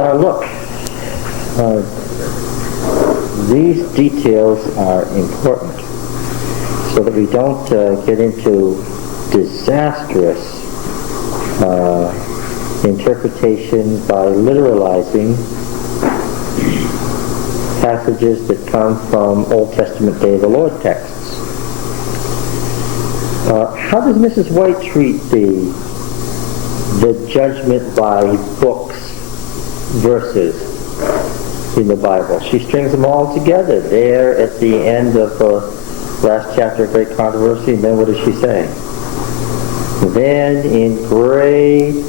Look, these details are important so that we don't get into disastrous interpretation by literalizing passages that come from Old Testament Day of the Lord texts. How does Mrs. White treat the judgment by books verses in the Bible? She strings them all together there at the end of the last chapter of Great Controversy, and then what does she say? Then in great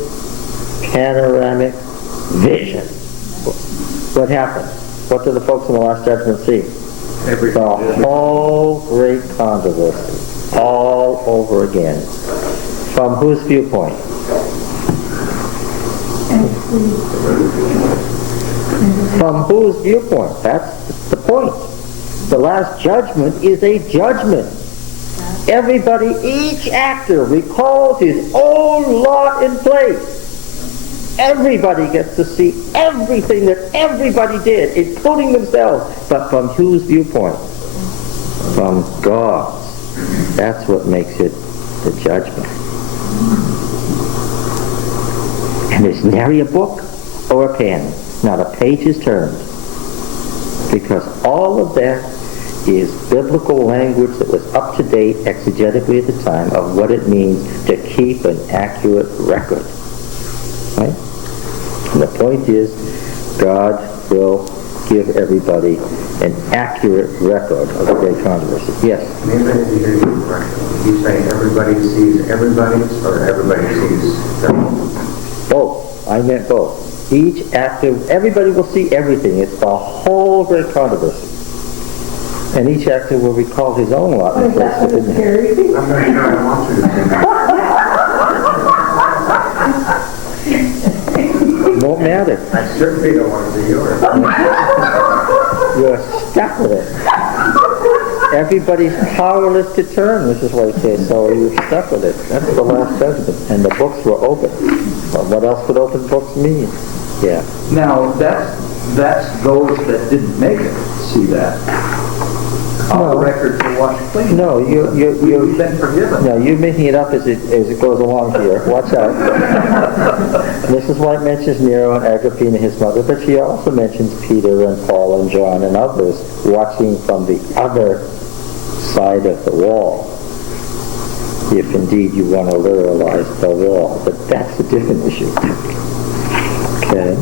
panoramic vision. What happened? What do the folks in the Last Judgment see? The whole great controversy, all over again. From whose viewpoint? From whose viewpoint? That's the point. The Last Judgment is a judgment. Everybody, each actor recalls his own lot in place. Everybody gets to see everything that everybody did, including themselves. But from whose viewpoint? From God's. That's what makes it the judgment. And there's nary a book or a pen. Not a page is turned. Because all of that is biblical language that was up to date exegetically at the time of what it means to keep an accurate record. Right? And the point is, God will give everybody an accurate record of the great controversy. Yes? Maybe I didn't hear you correctly. You say everybody sees everybody's, or everybody sees them? Both. I meant both. Each actor, everybody will see everything. It's the whole great controversy. And each actor will recall his own lot in place within him. I'm not sure I want you to say that. Won't matter. I certainly don't want to see yours. You're stuck with it. Everybody's powerless to turn, Mrs. White says, so you're stuck with it. That's the Last Judgment. And the books were open. Well, what else would open books mean? Yeah. Now, that's those that didn't make it see that. Our records are washed clean. No, You've been forgiven. No, you're making it up as it goes along here. Watch out. Mrs. White mentions Nero and Agrippina, his mother, but she also mentions Peter and Paul and John and others watching from the other side of the wall. If indeed you want to literalize the wall. But that's a different issue. Okay.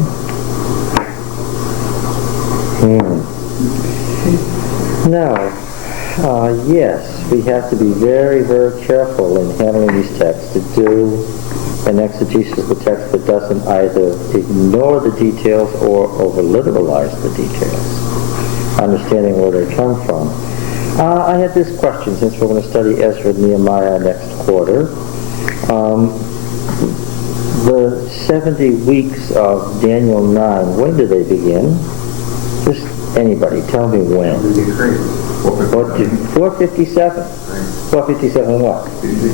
Now, yes, we have to be very, very careful in handling these texts to do an exegesis of the text that doesn't either ignore the details or over-literalize the details, understanding where they come from. I had this question, since we're going to study Ezra and Nehemiah next quarter. The 70 weeks of Daniel 9, when do they begin? Just anybody, tell me when. 457. 457 what?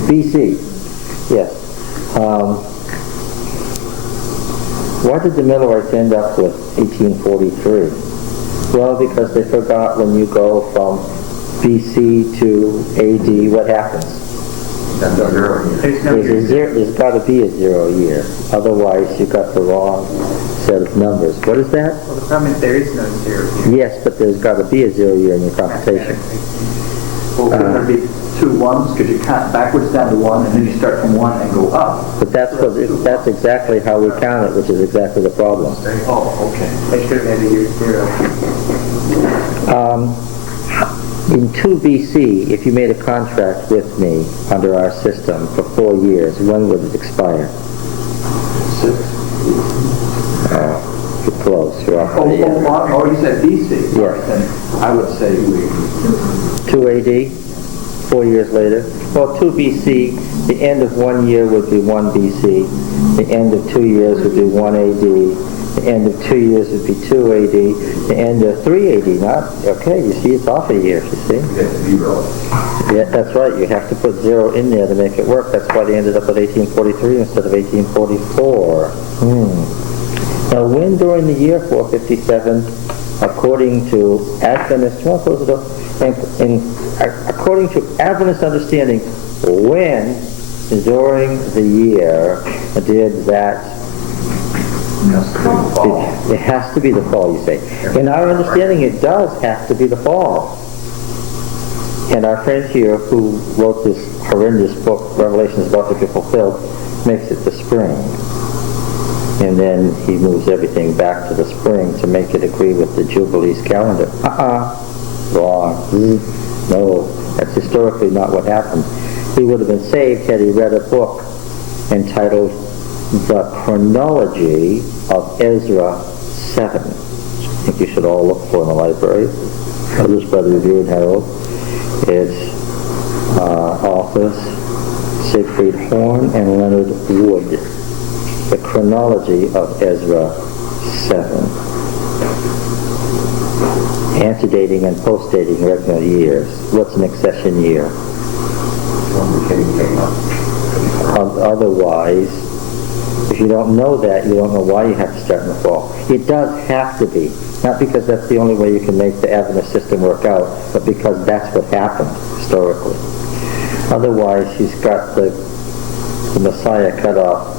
BC. Yes. Why did the Millerites end up with 1843? Well, because they forgot when you go from BC to AD, what happens? There's got to be a 0 year. Otherwise, you got the wrong set of numbers. What is that? Well, the problem is there is no 0 year. Yes, but there's got to be a 0 year in your computation. Well, could there be 2 ones? Because you count backwards down to 1, and then you start from 1 and go up. But that's exactly how we count it, which is exactly the problem. Oh, okay. They should have made a year 0. In 2 BC, if you made a contract with me under our system for 4 years, when would it expire? 6. You're close. You're off. Oh, you said BC. Yes. Then I would say 2 AD, 4 years later. Well, 2 BC, the end of 1 year would be 1 BC. The end of 2 years would be 1 AD. The end of 2 years would be 2 AD. The end of 3 AD, not, okay, you see, it's off a year, you see? Yeah, that's right, you have to put 0 in there to make it work. That's why they ended up with 1843 instead of 1844. Now, when during the year 457, according to Adventist, according to Adventist understanding, when during the year did that? It has to be the fall, you say. In our understanding, it does have to be the fall. And our friend here, who wrote this horrendous book, Revelation is about to be fulfilled, makes it the spring. And then he moves everything back to the spring to make it agree with the Jubilees calendar. Wrong. No, that's historically not what happened. He would have been saved had he read a book entitled The Chronology of Ezra 7. I think you should all look for in the library. Published by the Review and Herald. It's authors Siegfried Horn and Leonard Wood. The Chronology of Ezra 7. Antedating and postdating regular years. What's an accession year? Otherwise, if you don't know that, you don't know why you have to start in the fall. It does have to be. Not because that's the only way you can make the Adventist system work out, but because that's what happened historically. Otherwise, he's got the Messiah cut off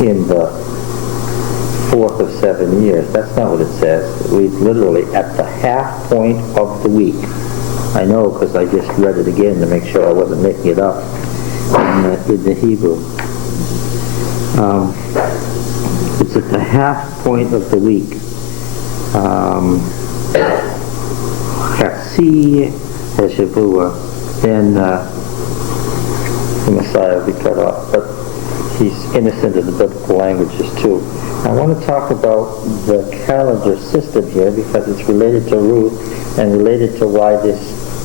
in the 4th of 7 years. That's not what it says. We literally at the half point of the week. I know because I just read it again to make sure I wasn't making it up in the Hebrew. It's at the half point of the week. Chatzi Hashavua, then the Messiah will be cut off. But he's innocent of the biblical languages too. I want to talk about the calendar system here because it's related to Ruth and related to why this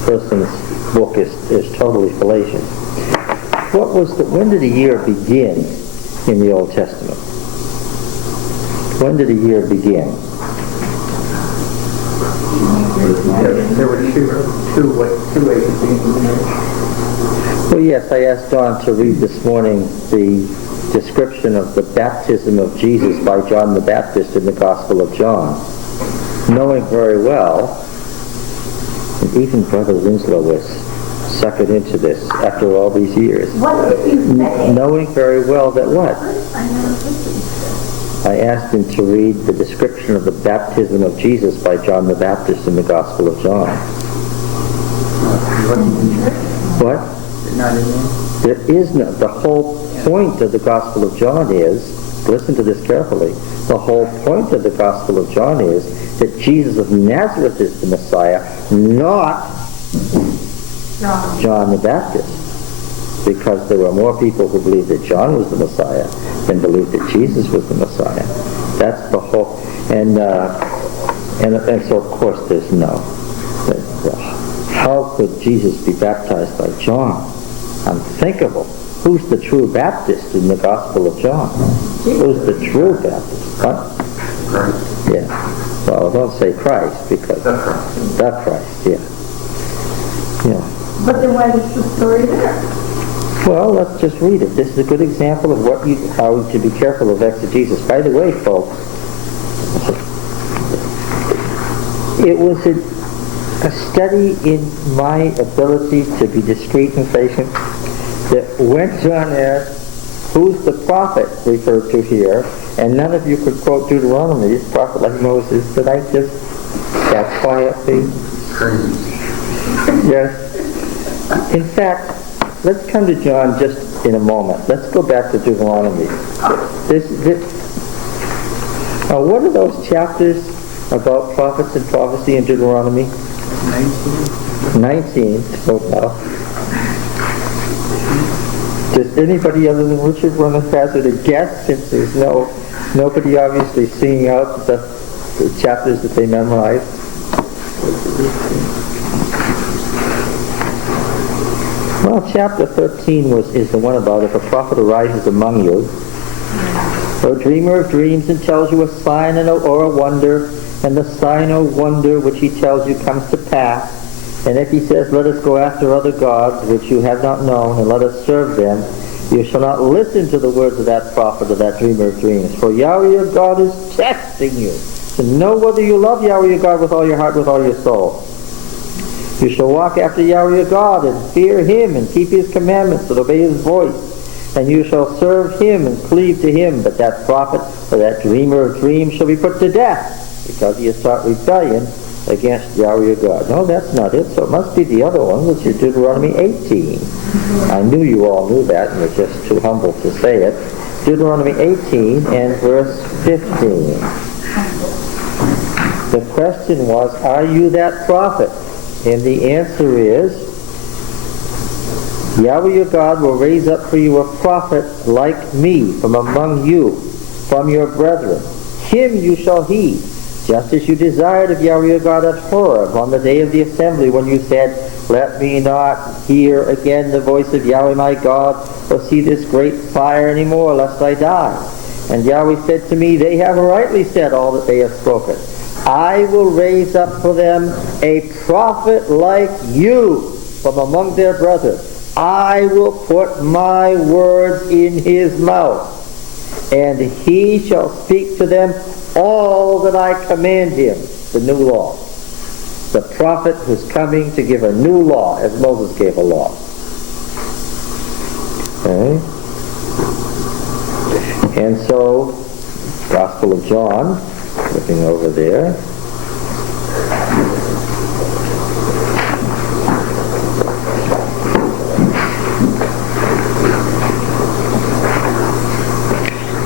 person's book is totally fallacious. When did a year begin in the Old Testament? When did a year begin? There were two ways of being there. Well, yes, I asked Don to read this morning the description of the baptism of Jesus by John the Baptist in the Gospel of John, knowing very well, and even Brother Winslow was suckered into this after all these years. What did you say? Knowing very well that what? I never listened. I asked him to read the description of the baptism of Jesus by John the Baptist in the Gospel of John. What? Not in there. There is no, the whole point of the Gospel of John is, listen to this carefully, the whole point of the Gospel of John is that Jesus of Nazareth is the Messiah, not John the Baptist. Because there were more people who believed that John was the Messiah than believed that Jesus was the Messiah. That's the whole, and so of course there's no. How could Jesus be baptized by John? Unthinkable. Who's the true Baptist in the Gospel of John? Who's the true Baptist? What? Christ. Yeah. Well, don't say Christ because The Christ. the Christ. Yeah. Yeah. But then why is the story there? Well, let's just read it. This is a good example of how to be careful of exegesis. By the way, folks, it was a study in my ability to be discreet and patient that when John asked, who's the prophet referred to here, and none of you could quote Deuteronomy, a prophet like Moses, that I just sat quietly. Crazy. Yes. In fact, let's come to John just in a moment. Let's go back to Deuteronomy. What are those chapters about prophets and prophecy in Deuteronomy? 19. Oh, well. Does anybody other than Richard want to hazard a guess, since there's nobody obviously singing out the chapters that they memorized? Well, chapter 13 is the one about if a prophet arises among you, or a dreamer of dreams, and tells you a sign or a wonder, and the sign or wonder which he tells you comes to pass, and if he says, let us go after other gods which you have not known, and let us serve them, You shall not listen to the words of that prophet or that dreamer of dreams, for Yahweh your God is testing you to know whether you love Yahweh your God with all your heart, with all your soul. You shall walk after Yahweh your God and fear him and keep his commandments and obey his voice. And you shall serve him and cleave to him. But that prophet or that dreamer of dreams shall be put to death, because he has taught rebellion against Yahweh your God. No, that's not it. So it must be the other one, which is Deuteronomy 18. I knew you all knew that, and you're just too humble to say it. Deuteronomy 18 and verse 15. The question was, are you that prophet? And the answer is, Yahweh your God will raise up for you a prophet like me from among you, from your brethren. Him you shall heed, just as you desired of Yahweh your God at Horeb on the day of the assembly, when you said, let me not hear again the voice of Yahweh my God, or see this great fire any more, lest I die. And Yahweh said to me, they have rightly said all that they have spoken. I will raise up for them a prophet like you from among their brethren. I will put my words in his mouth, and he shall speak to them all that I command him, the new law. The prophet who's coming to give a new law, as Moses gave a law. Okay? And so, Gospel of John, looking over there.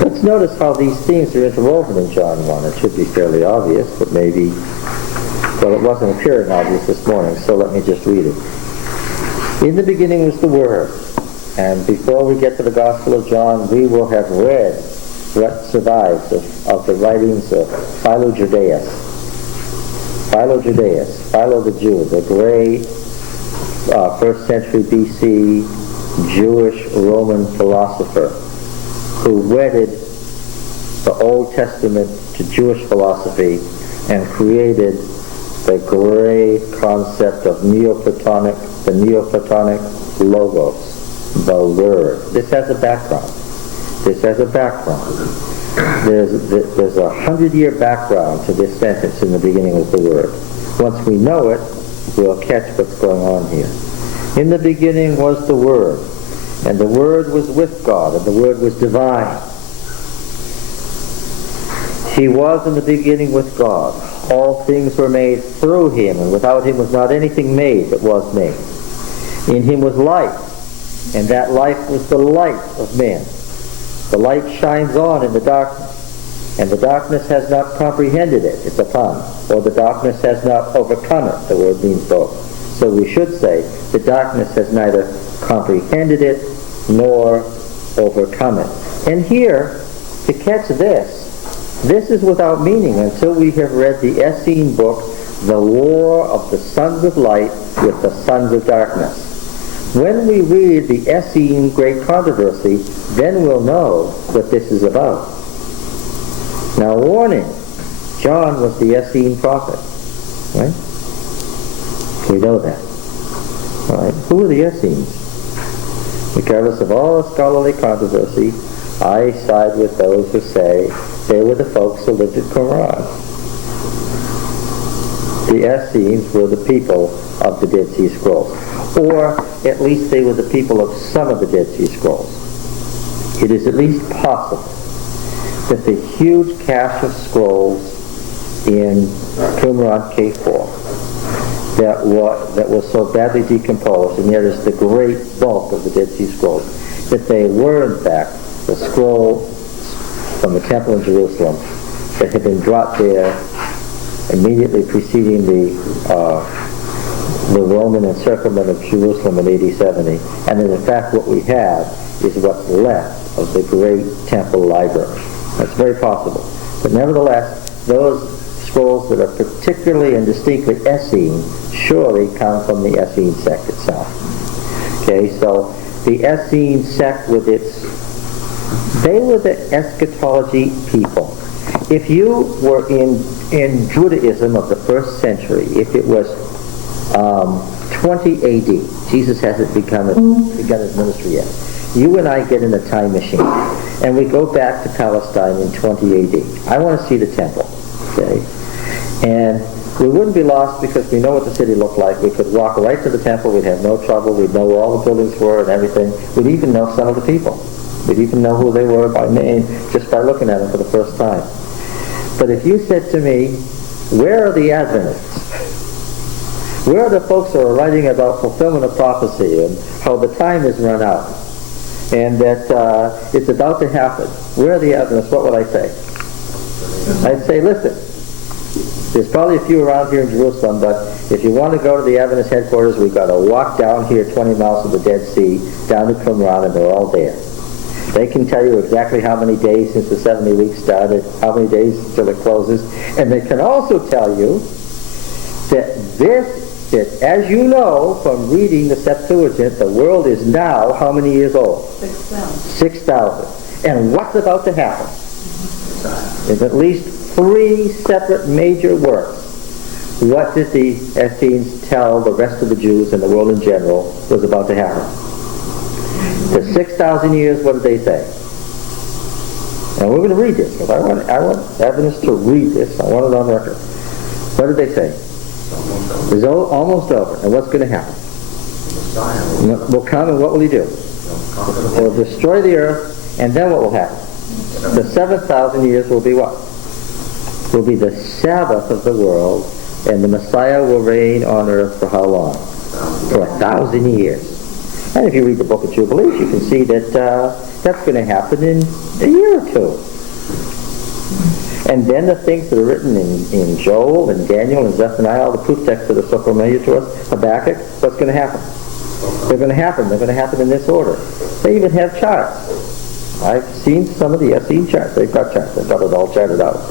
Let's notice how these themes are interwoven in John 1. It should be fairly obvious, but maybe, well, it wasn't appearing obvious this morning, so let me just read it. In the beginning was the Word, and before we get to the Gospel of John, we will have read what survives of the writings of Philo Judaeus, Philo the Jew, the great 1st century BC Jewish Roman philosopher who wedded the Old Testament to Jewish philosophy and created the great concept of the Neoplatonic logos, the Word. This has a background. There's a 100-year background to this sentence, in the beginning of the Word. Once we know it, we'll catch what's going on here. In the beginning was the Word, and the Word was with God, and the Word was divine. He was in the beginning with God. All things were made through him, and without him was not anything made that was made. In him was life, and that life was the light of men. The light shines on in the darkness, and the darkness has not comprehended it. It's a pun. Or the darkness has not overcome it. The word means both. So we should say, the darkness has neither comprehended it nor overcome it. And here, to catch this is without meaning until we have read the Essene book, The War of the Sons of Light with the Sons of Darkness. When we read the Essene Great Controversy, then we'll know what this is about. Now, warning, John was the Essene prophet, right? We know that. All right. Who were the Essenes? Regardless of all the scholarly controversy, I side with those who say they were the folks who lived at Qumran. The Essenes were the people of the Dead Sea Scrolls. Or at least they were the people of some of the Dead Sea Scrolls. It is at least possible that the huge cache of scrolls in Qumran K4 that was so badly decomposed, and yet is the great bulk of the Dead Sea Scrolls, that they were in fact the scrolls from the temple in Jerusalem that had been brought there immediately preceding the Roman encirclement of Jerusalem in AD 70, and then in fact what we have is what's left of the great temple library. That's very possible. But nevertheless, those scrolls that are particularly and distinctly Essene surely come from the Essene sect itself. Okay, so the Essene sect with they were the eschatology people. If you were in Judaism of the 1st century, if it was 20 AD, Jesus hasn't begun his ministry yet. you and I get in a time machine, and we go back to Palestine in 20 AD. I want to see the temple, okay? And we wouldn't be lost because we know what the city looked like. We could walk right to the temple. We'd have no trouble. We'd know where all the buildings were and everything. We'd even know some of the people. We'd even know who they were by name just by looking at them for the first time. But if you said to me, where are the Adventists? Where are the folks who are writing about fulfillment of prophecy and how the time has run out and that it's about to happen? Where are the Adventists? What would I say? I'd say, listen, there's probably a few around here in Jerusalem, but if you want to go to the Adventist headquarters, we've got to walk down here 20 miles to the Dead Sea, down to Qumran, and they're all there. They can tell you exactly how many days since the 70 weeks started, how many days till it closes, and they can also tell you that as you know from reading the Septuagint, the world is now how many years old? 6,000. 6,000. And what's about to happen? There's at least 3 separate major works. What did the Essenes tell the rest of the Jews and the world in general was about to happen? The 6,000 years, what did they say? And we're going to read this, because I want Adventists to read this. I want it on record. What did they say? It's almost over. And what's going to happen? Will come, and what will he do? He'll destroy the earth, and then what will happen? The 7,000 years will be what? Will be the Sabbath of the world, and the Messiah will reign on earth for how long? For 1,000 years. And if you read the book of Jubilees, you can see that that's going to happen in a year or two. And then the things that are written in Joel and Daniel and Zephaniah, all the proof texts that are so familiar to us, Habakkuk, what's going to happen? They're going to happen. They're going to happen in this order. They even have charts. I've seen some of the Essene charts. They've got charts. They've got it all charted out.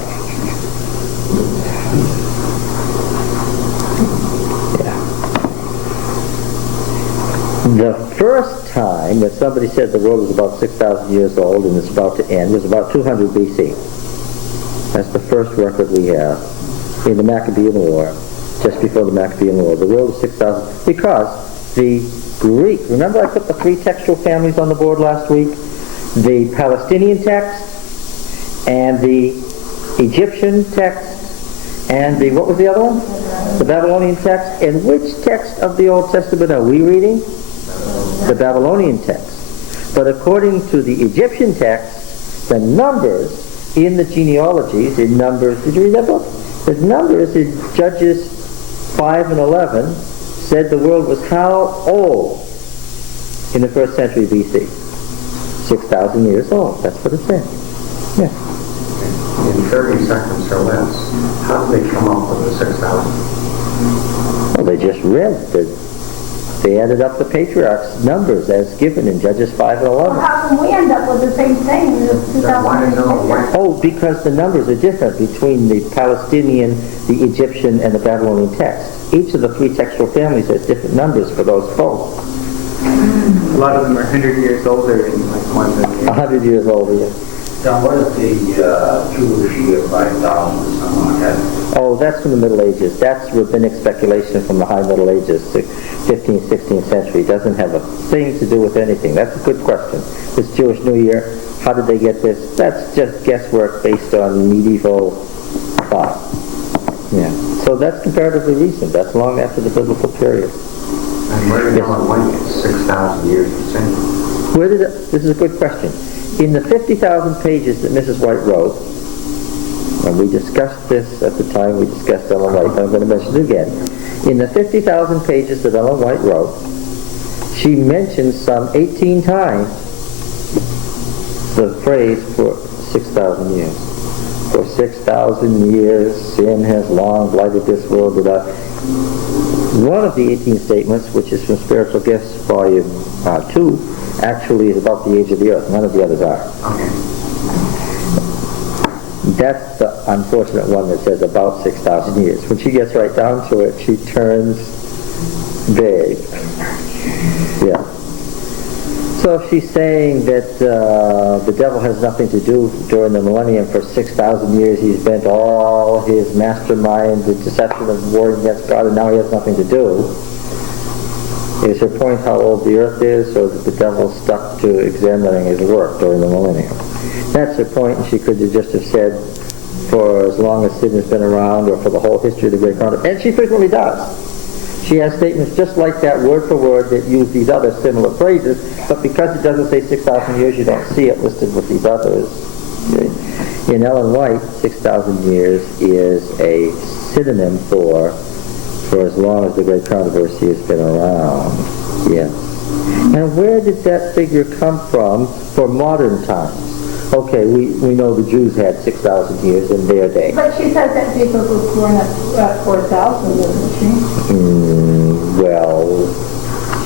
The first time that somebody said the world was about 6,000 years old and it's about to end was about 200 BC. That's the first record we have in the Maccabean War, just before the Maccabean War. The world is 6,000 because the Greek, remember I put the 3 textual families on the board last week? The Palestinian text and the Egyptian text and the, what was the other one? The Babylonian text. And which text of the Old Testament are we reading? The Babylonian text. But according to the Egyptian text, the numbers in the genealogies, in Numbers, did you read that book? The numbers in Judges 5 and 11 said the world was how old in the 1st century BC? 6,000 years old. That's what it said. Yeah. In 30 seconds or less, how did they come up with the 6,000? Well, they just read that. They added up the patriarchs' numbers as given in Judges 5 and 11. Well, how come we end up with the same thing? Oh, because the numbers are different between the Palestinian, the Egyptian, and the Babylonian text. Each of the 3 textual families has different numbers for those folks. A lot of them are 100 years older and like 100 years older, yeah. John, what is the Jewish year 5,000 or something like that? Oh, that's from the Middle Ages. That's rabbinic speculation from the High Middle Ages to 15th, 16th century. It doesn't have a thing to do with anything. That's a good question. This Jewish New Year, how did they get this? That's just guesswork based on medieval thought. Yeah. So that's comparatively recent. That's long after the biblical period. And where did Ellen White get 6,000 years to sing? Where did it, this is a good question. In the 50,000 pages that Mrs. White wrote, and we discussed this at the time we discussed Ellen White, I'm going to mention it again. In the 50,000 pages that Ellen White wrote, she mentions some 18 times the phrase for 6,000 years. For 6,000 years, sin has long blighted this world without... One of the 18 statements, which is from Spiritual Gifts, Volume 2, actually is about the age of the earth. None of the others are. Okay. That's the unfortunate one that says about 6,000 years. When she gets right down to it, she turns vague. Yeah. So if she's saying that the devil has nothing to do during the millennium for 6,000 years, he's bent all his mastermind, the deception of warring against God, and now he has nothing to do, Is her point how old the earth is, or that the devil stuck to examining his work during the millennium? That's her point, and she could have just have said, for as long as sin has been around, or for the whole history of the Great Chronicles. And she frequently does. She has statements just like that, word for word, that use these other similar phrases, but because it doesn't say 6,000 years, you don't see it listed with these others. Okay? In Ellen White, 6,000 years is a synonym for as long as the Great Controversy has been around. Yes. And where did that figure come from for modern times? Okay, we know the Jews had 6,000 years in their day. But she says that Jesus was born at 4,000, doesn't she? Well...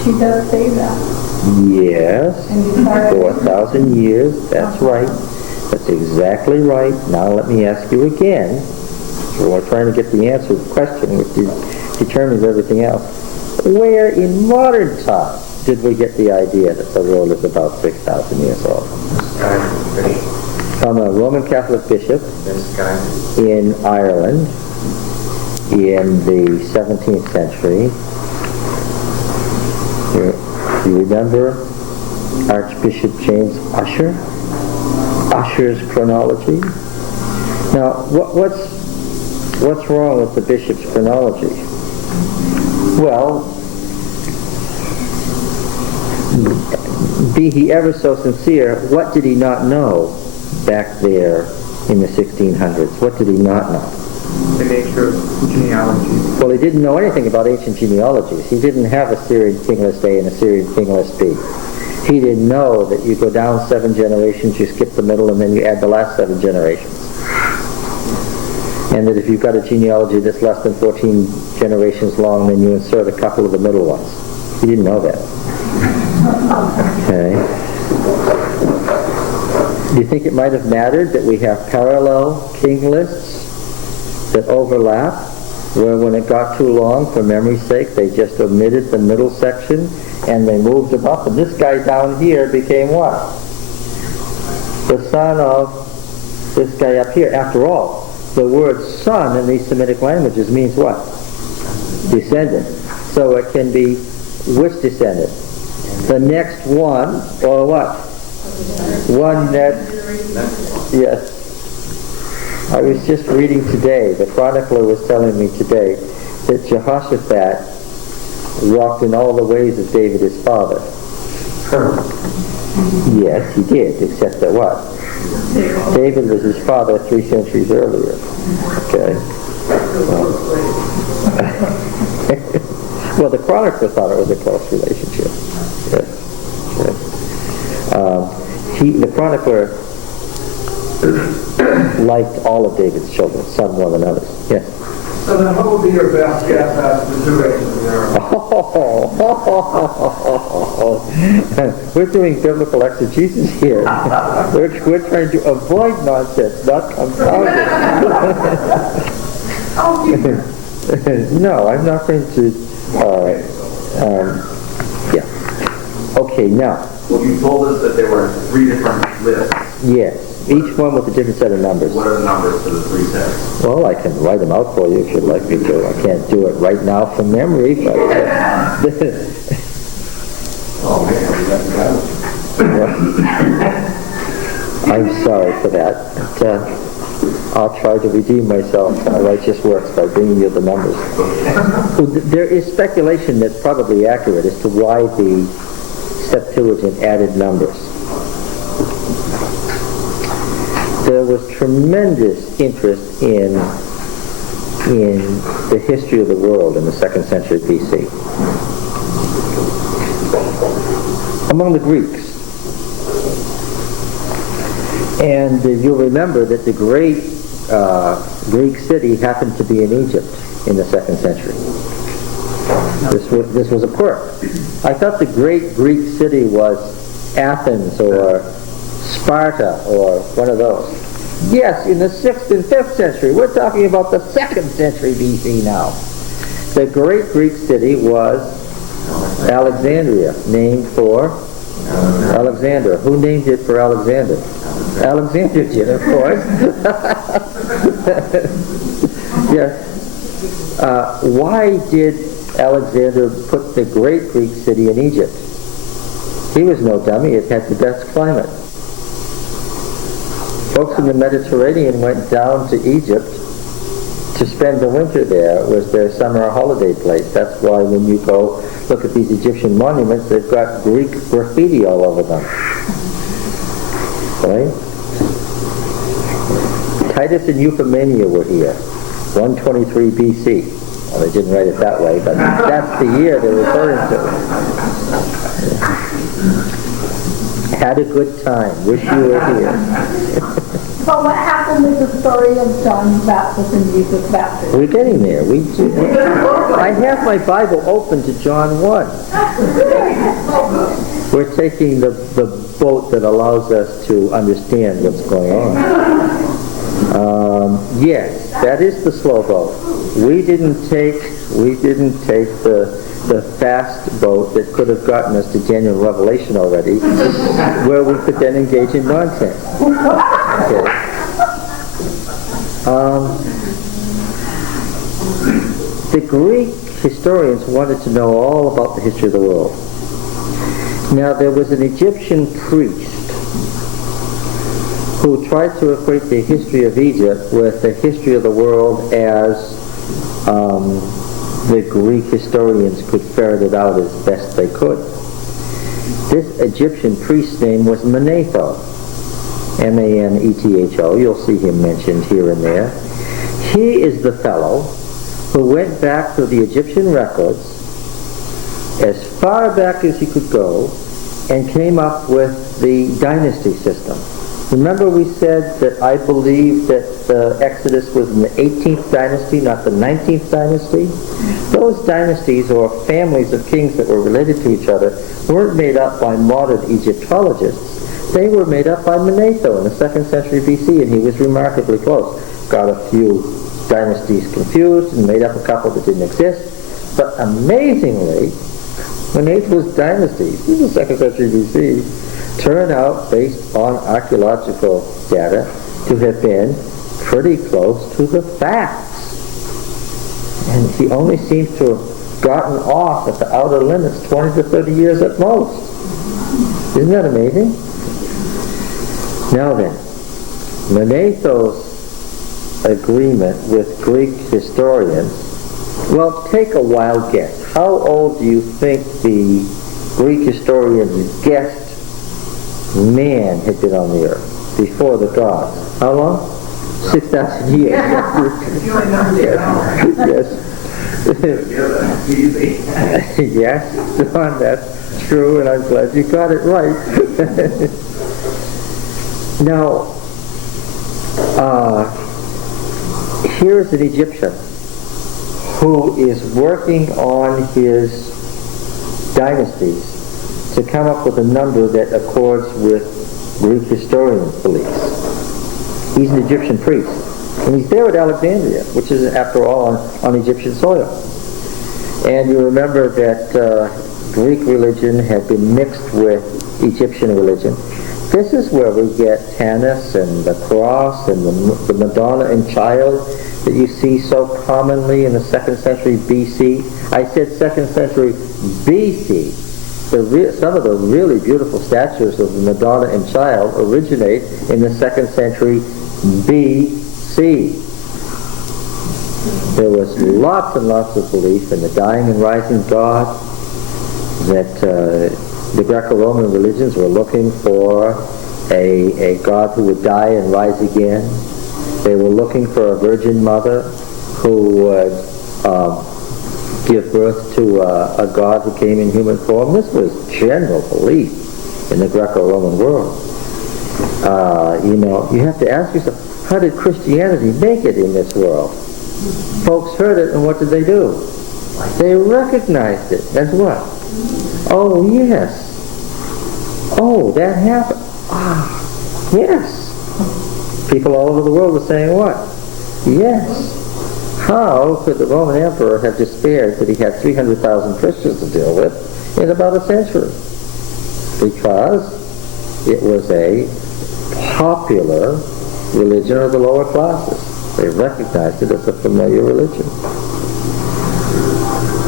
She does say that. Yes, 4,000 years, that's right. That's exactly right. Now let me ask you again. So we're trying to get the answer to the question, which determines everything else. Where in modern times did we get the idea that the world is about 6,000 years old? From a Roman Catholic bishop in Ireland in the 17th century. Do you remember Archbishop James Ussher? Ussher's chronology? Now, what's wrong with the bishop's chronology? Well, be he ever so sincere, what did he not know back there in the 1600s? What did he not know? The nature of genealogy. Well, he didn't know anything about ancient genealogies. He didn't have a Syrian kingless A and a Syrian kingless B. He didn't know that you go down 7 generations, you skip the middle, and then you add the last 7 generations. And that if you've got a genealogy that's less than 14 generations long, then you insert a couple of the middle ones. He didn't know that. Okay. Do you think it might have mattered that we have parallel king lists that overlap, where when it got too long, for memory's sake, they just omitted the middle section and they moved them up, and this guy down here became what? The son of this guy up here. After all, the word son in these Semitic languages means what? Descendant. So it can be which descendant? The next one, or what? One that, yes. I was just reading today, the chronicler was telling me today, that Jehoshaphat walked in all the ways of David his father. Yes, he did, except that what? David was his father 3 centuries earlier. Okay. Well, the chronicler thought it was a close relationship. Yes. The chronicler liked all of David's children, some more than others. Yes. So then what would be your best guess as to the duration of the era? We're doing biblical exegesis here. We're trying to avoid nonsense, not compound it. No, I'm not going to... yeah. Okay, now... Well, you told us that there were 3 different lists. Yes. Each one with a different set of numbers. What are the numbers for the 3 sets? Well, I can write them out for you if you'd like me to. I can't do it right now from memory, but... Oh, man, I'm sorry for that. But, I'll try to redeem myself by righteous works by bringing you the numbers. There is speculation that's probably accurate as to why the Septuagint added numbers. There was tremendous interest in the history of the world in the 2nd century BC. Among the Greeks. And you'll remember that the great Greek city happened to be in Egypt in the 2nd century. This was a quirk. I thought the great Greek city was Athens or Sparta or one of those. Yes, in the 6th and 5th century. We're talking about the 2nd century BC now. The great Greek city was Alexandria, named for Alexander. Who named it for Alexander? Alexander did, of course. Yes. Why did Alexander put the great Greek city in Egypt. He was no dummy. It had the best climate. Folks in the Mediterranean went down to Egypt to spend the winter there. It was their summer holiday place. That's why when you go look at these Egyptian monuments, they've got Greek graffiti all over them. Right? Titus and Euphemia were here, 123 BC. Well, they didn't write it that way, but that's the year they're referring to. Had a good time. Wish you were here. So what happened with the story of John's baptism and Jesus' baptism? We're getting there. I have my Bible open to John 1. We're taking the boat that allows us to understand what's going on. Yes, that is the slow boat. We didn't take the fast boat that could have gotten us to genuine revelation already, where we could then engage in nonsense. Okay. The Greek historians wanted to know all about the history of the world. Now, there was an Egyptian priest who tried to equate the history of Egypt with the history of the world as the Greek historians could ferret it out as best they could. This Egyptian priest's name was Manetho, M-A-N-E-T-H-O. You'll see him mentioned here and there. He is the fellow who went back to the Egyptian records as far back as he could go and came up with the dynasty system. Remember we said that I believe that Exodus was in the 18th dynasty, not the 19th dynasty? Those dynasties, or families of kings that were related to each other, weren't made up by modern Egyptologists. They were made up by Manetho in the 2nd century BC, and he was remarkably close. Got a few dynasties confused and made up a couple that didn't exist. But amazingly, Manetho's dynasties, this is the 2nd century BC, turn out, based on archaeological data, to have been pretty close to the facts. And he only seems to have gotten off at the outer limits 20 to 30 years at most. Isn't that amazing? Now then, Manetho's agreement with Greek historians, well, take a wild guess. How old do you think the Greek historians guessed man had been on the earth before the gods? How long? 6,000 years. Yes. Yes, John, that's true, and I'm glad you got it right. Now, here's an Egyptian who is working on his dynasties to come up with a number that accords with Greek historians' beliefs. He's an Egyptian priest, and he's there at Alexandria, which is, after all, on Egyptian soil. And you remember that Greek religion had been mixed with Egyptian religion. This is where we get Tanis and the cross and the Madonna and Child that you see so commonly in the 2nd century BC. I said 2nd century BC. Some of the really beautiful statues of the Madonna and Child originate in the 2nd century BC. There was lots and lots of belief in the dying and rising God, that the Greco-Roman religions were looking for a God who would die and rise again. They were looking for a virgin mother who would give birth to a God who came in human form. This was general belief in the Greco-Roman world. You have to ask yourself, how did Christianity make it in this world? Folks heard it, and what did they do? They recognized it as what? Oh, yes. Oh, that happened. Ah, yes. People all over the world were saying what? Yes. How could the Roman emperor have despaired that he had 300,000 Christians to deal with in about a century? Because it was a popular religion of the lower classes. They recognized it as a familiar religion.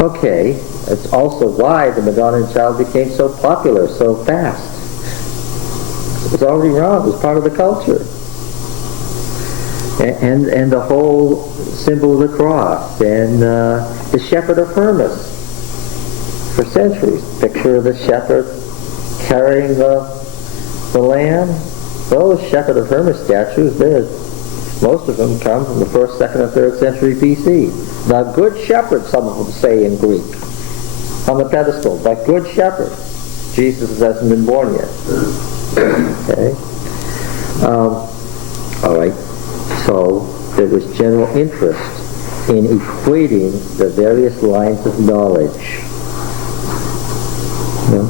Okay, that's also why the Madonna and Child became so popular so fast. It was already around, it was part of the culture. And the whole symbol of the cross, and the shepherd of Hermas. For centuries, picture of the shepherd carrying the lamb. Those shepherd of Hermas statues, most of them come from the 1st, 2nd, and 3rd century BC. The good shepherd, some of them say in Greek, on the pedestal. The good shepherd. Jesus hasn't been born yet. Okay. All right. So there was general interest in equating the various lines of knowledge. You know,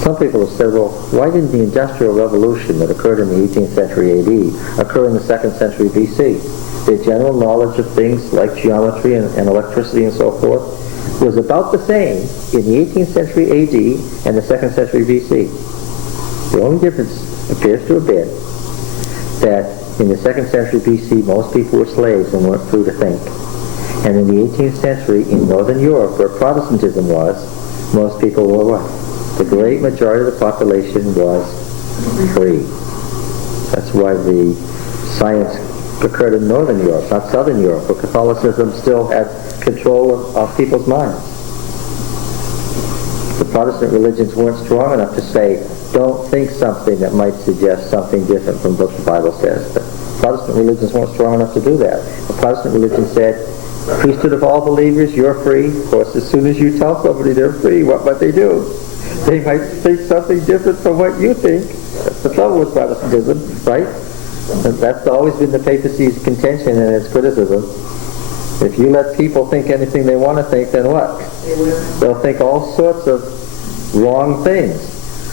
some people have said, well, why didn't the Industrial Revolution that occurred in the 18th century AD occur in the 2nd century BC? The general knowledge of things like geometry and electricity and so forth was about the same in the 18th century AD and the 2nd century BC. The only difference appears to have been that in the 2nd century BC, most people were slaves and weren't free to think. And in the 18th century, in Northern Europe, where Protestantism was, most people were what? The great majority of the population was free. That's why the science occurred in Northern Europe, not Southern Europe, where Catholicism still had control of people's minds. The Protestant religions weren't strong enough to say, don't think something that might suggest something different from what the Bible says. But Protestant religions weren't strong enough to do that. The Protestant religion said, priesthood of all believers, you're free. Of course, as soon as you tell somebody they're free, what might they do? They might think something different from what you think. That's the trouble with Protestantism, right? And that's always been the papacy's contention and its criticism. If you let people think anything they want to think, then what? They'll think all sorts of wrong things.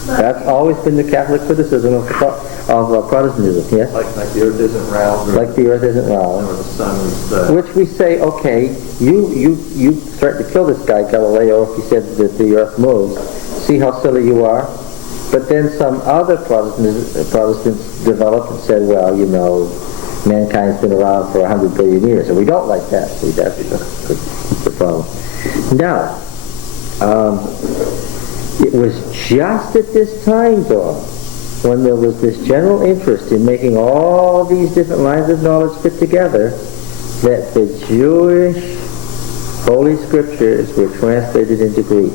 That's always been the Catholic criticism of Protestantism, yes? Like the earth isn't round. Like the earth isn't round. Or the sun is... Which we say, okay, you threatened to kill this guy, Galileo, if he said that the earth moves. See how silly you are? But then some other Protestants developed and said, well, you know, mankind's been around for 100 billion years, and we don't like that. See, that's the problem. Now, it was just at this time, though, when there was this general interest in making all these different lines of knowledge fit together, that the Jewish Holy Scriptures were translated into Greek.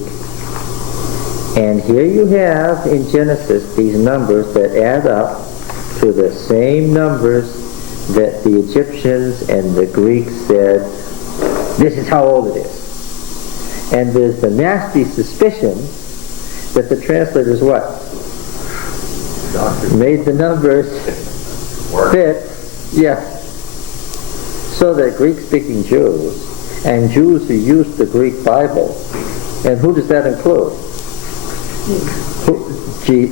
And here you have in Genesis these numbers that add up to the same numbers that the Egyptians and the Greeks said, this is how old it is. And there's the nasty suspicion that the translators what? Made the numbers fit, yes, so that Greek-speaking Jews and Jews who used the Greek Bible, and who does that include?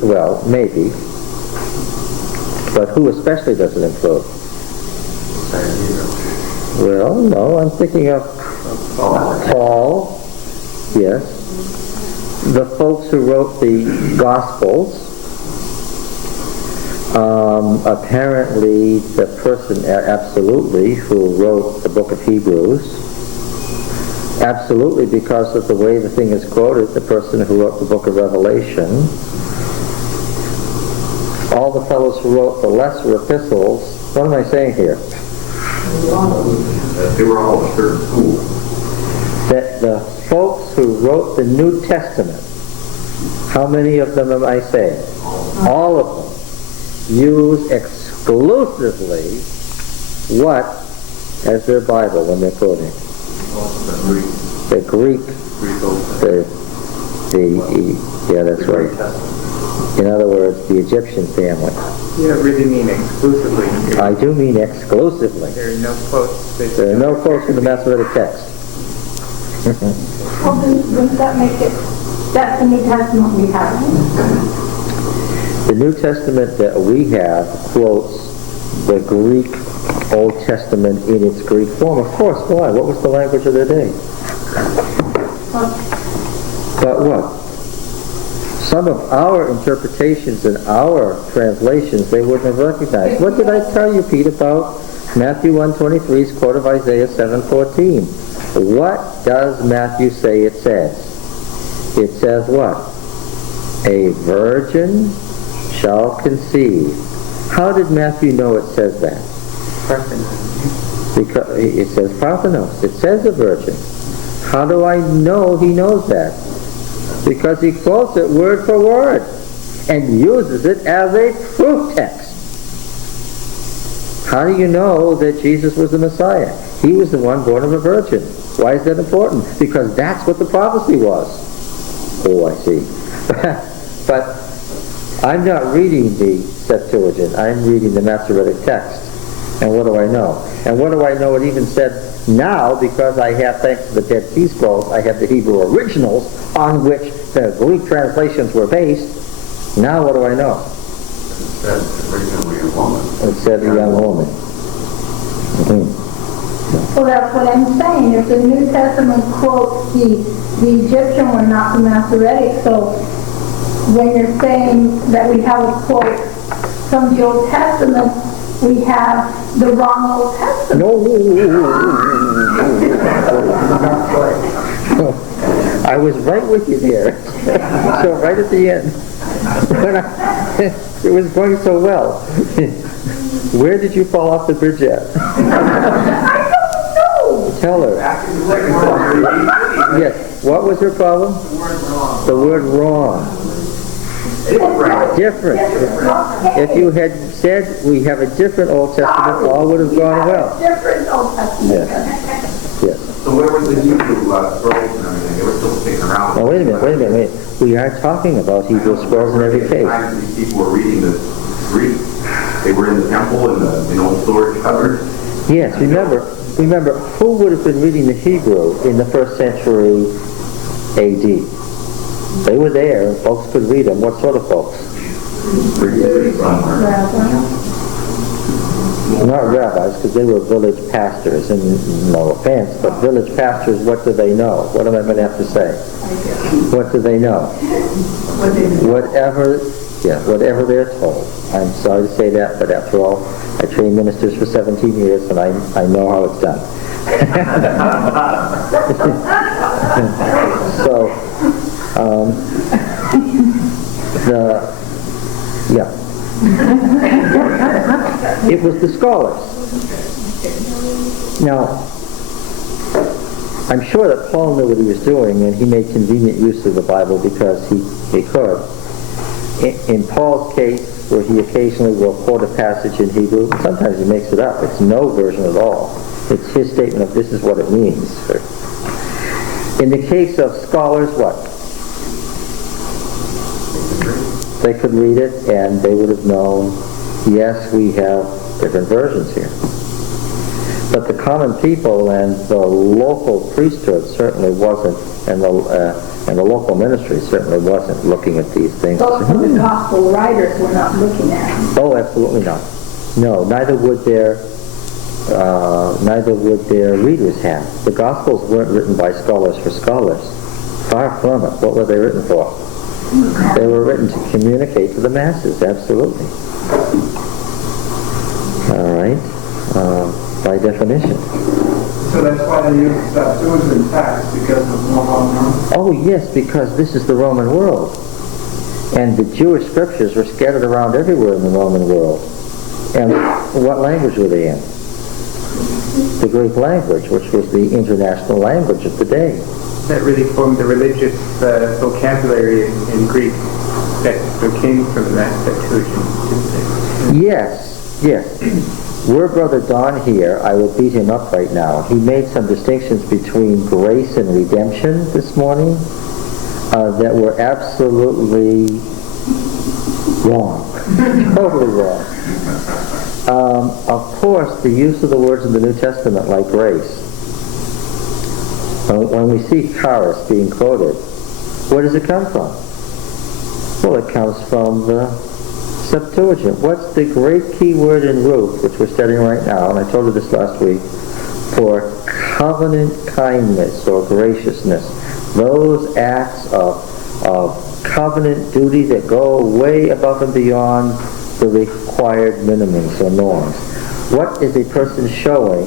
Well, maybe, but who especially does it include? Well, no, I'm thinking of Paul, yes, the folks who wrote the Gospels, apparently the person absolutely who wrote the book of Hebrews, absolutely because of the way the thing is quoted, the person who wrote the book of Revelation, all the fellows who wrote the lesser epistles. What am I saying here? They were all a certain school. That the folks who wrote the New Testament, how many of them am I saying? All of them use exclusively what as their Bible when they're quoting? The Greek. Yeah, that's right. In other words, the Egyptian family. You don't really mean exclusively. I do mean exclusively. There are no quotes. There are no quotes in the Masoretic text. Well, does that make it, that's the New Testament we have? The New Testament that we have quotes the Greek Old Testament in its Greek form. Of course, why? What was the language of their day? But what? Some of our interpretations and our translations they wouldn't have recognized. What did I tell you, Pete, about Matthew 1:23's quote of Isaiah 7:14? What does Matthew say it says? It says what? A virgin shall conceive. How did Matthew know it says that? Because it says Parthenos. It says a virgin. How do I know he knows that? Because he quotes it word for word and uses it as a proof text. How do you know that Jesus was the Messiah? He was the one born of a virgin. Why is that important? Because that's what the prophecy was. Oh, I see. But I'm not reading the Septuagint. I'm reading the Masoretic text. And what do I know? And what do I know? It even said now, because I have, thanks to the Dead Sea Scrolls, I have the Hebrew originals on which the Greek translations were based. Now what do I know? It said originally a woman. It said a young woman. Mm-hmm. Well, that's what I'm saying. If the New Testament quotes the Egyptian one, not the Masoretic, so when you're saying that we have a quote from the Old Testament, we have the wrong Old Testament. No. I was right with you there. So right at the end. It was going so well. Where did you fall off the bridge at? I don't know. Tell her. Yes. What was her problem? The word wrong. Different. If you had said we have a different Old Testament, all would have gone well. Different Old Testament. Yes. So where was the Hebrew scrolls and everything? They were still sticking around. Now wait a minute. We are talking about Hebrew scrolls in every case. Times these people were reading the Greek. They were in the temple in old storage cupboards. Yes, remember, who would have been reading the Hebrew in the first century A.D.? They were there, folks could read them. What sort of folks? Not rabbis, because they were village pastors, and no offense, but village pastors, what do they know? What am I going to have to say? What do they know? Whatever they're told. I'm sorry to say that, but after all, I trained ministers for 17 years, and I know how it's done. So, it was the scholars. Now, I'm sure that Paul knew what he was doing, and he made convenient use of the Bible because he could. In Paul's case, where he occasionally will quote a passage in Hebrew, sometimes he makes it up. It's no version at all. It's his statement of this is what it means. In the case of scholars, what? They could read it and they would have known, yes, we have different versions here. But the common people and the local priesthood certainly wasn't, and the local ministry certainly wasn't looking at these things. So the gospel writers were not looking at them. Oh, absolutely not. No, neither would their readers have. The Gospels weren't written by scholars for scholars. Far from it. What were they written for? They were written to communicate to the masses, absolutely. All right, by definition. So that's why they use Septuagint text, because of the Roman. Oh yes, because this is the Roman world. And the Jewish scriptures were scattered around everywhere in the Roman world. And what language were they in? The Greek language, which was the international language of the day. That really formed the religious vocabulary in Greek that came from that Septuagint, didn't they? Yes. Were Brother Don here, I will beat him up right now. He made some distinctions between grace and redemption this morning that were absolutely wrong. Totally wrong. Of course, the use of the words in the New Testament like grace, when we see charis being quoted, where does it come from? Well, it comes from the Septuagint. What's the great key word in Ruth, which we're studying right now, and I told you this last week, for covenant kindness or graciousness? Those acts of covenant duty that go way above and beyond the required minimums or norms. What is a person showing?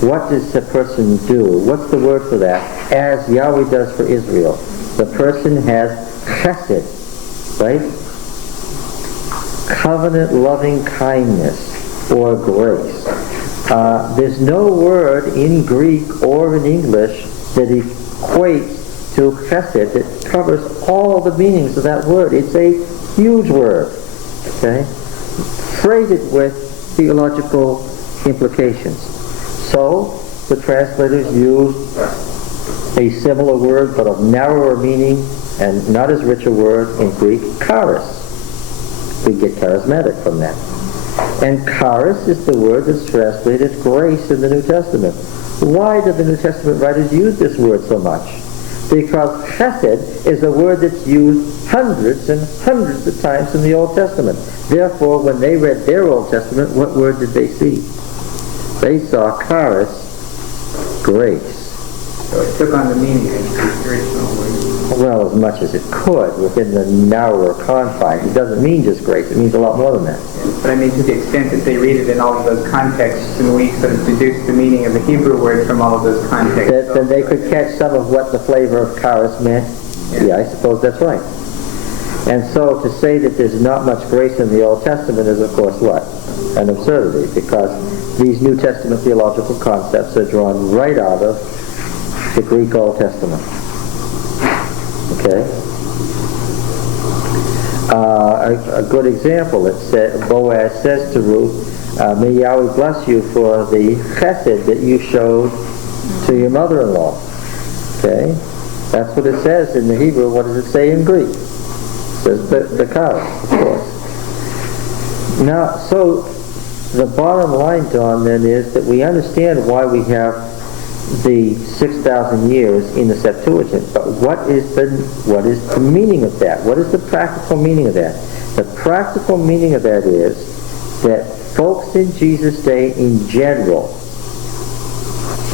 What does a person do? What's the word for that? As Yahweh does for Israel. The person has chesed, right? Covenant loving kindness or grace. There's no word in Greek or in English that equates to chesed that covers all the meanings of that word. It's a huge word, okay? Freighted with theological implications. So the translators used a similar word but of narrower meaning and not as rich a word in Greek, charis. We get charismatic from that. And charis is the word that's translated grace in the New Testament. Why do the New Testament writers use this word so much? Because chesed is a word that's used hundreds and hundreds of times in the Old Testament. Therefore, when they read their Old Testament, what word did they see? They saw charis, grace. So it took on the meaning of the original word. Well, as much as it could within the narrower confines. It doesn't mean just grace. It means a lot more than that. But I mean, to the extent that they read it in all of those contexts, and we sort of deduce the meaning of the Hebrew word from all of those contexts. Then they could catch some of what the flavor of charis meant. Yeah, I suppose that's right. And so to say that there's not much grace in the Old Testament is, of course, what? An absurdity, because these New Testament theological concepts are drawn right out of the Greek Old Testament. Okay? A good example, Boaz says to Ruth, may Yahweh bless you for the chesed that you showed to your mother-in-law. Okay? That's what it says in the Hebrew. What does it say in Greek? It says the charis, of course. Now, so the bottom line, Don, then is that we understand why we have the 6,000 years in the Septuagint, but what is the meaning of that? What is the practical meaning of that? The practical meaning of that is that folks in Jesus' day in general,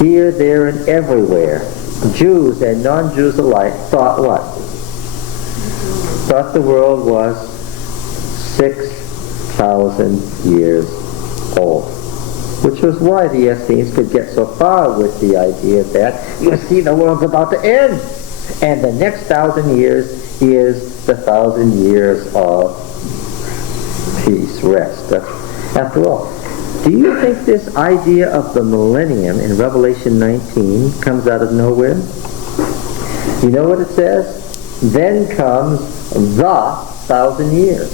here, there, and everywhere, Jews and non-Jews alike, thought what? Thought the world was 6,000 years old. Which was why the Essenes could get so far with the idea that, you see, the world's about to end. And the next 1,000 years is the 1,000 years of peace, rest. After all, do you think this idea of the millennium in Revelation 19 comes out of nowhere? You know what it says? Then comes the 1,000 years.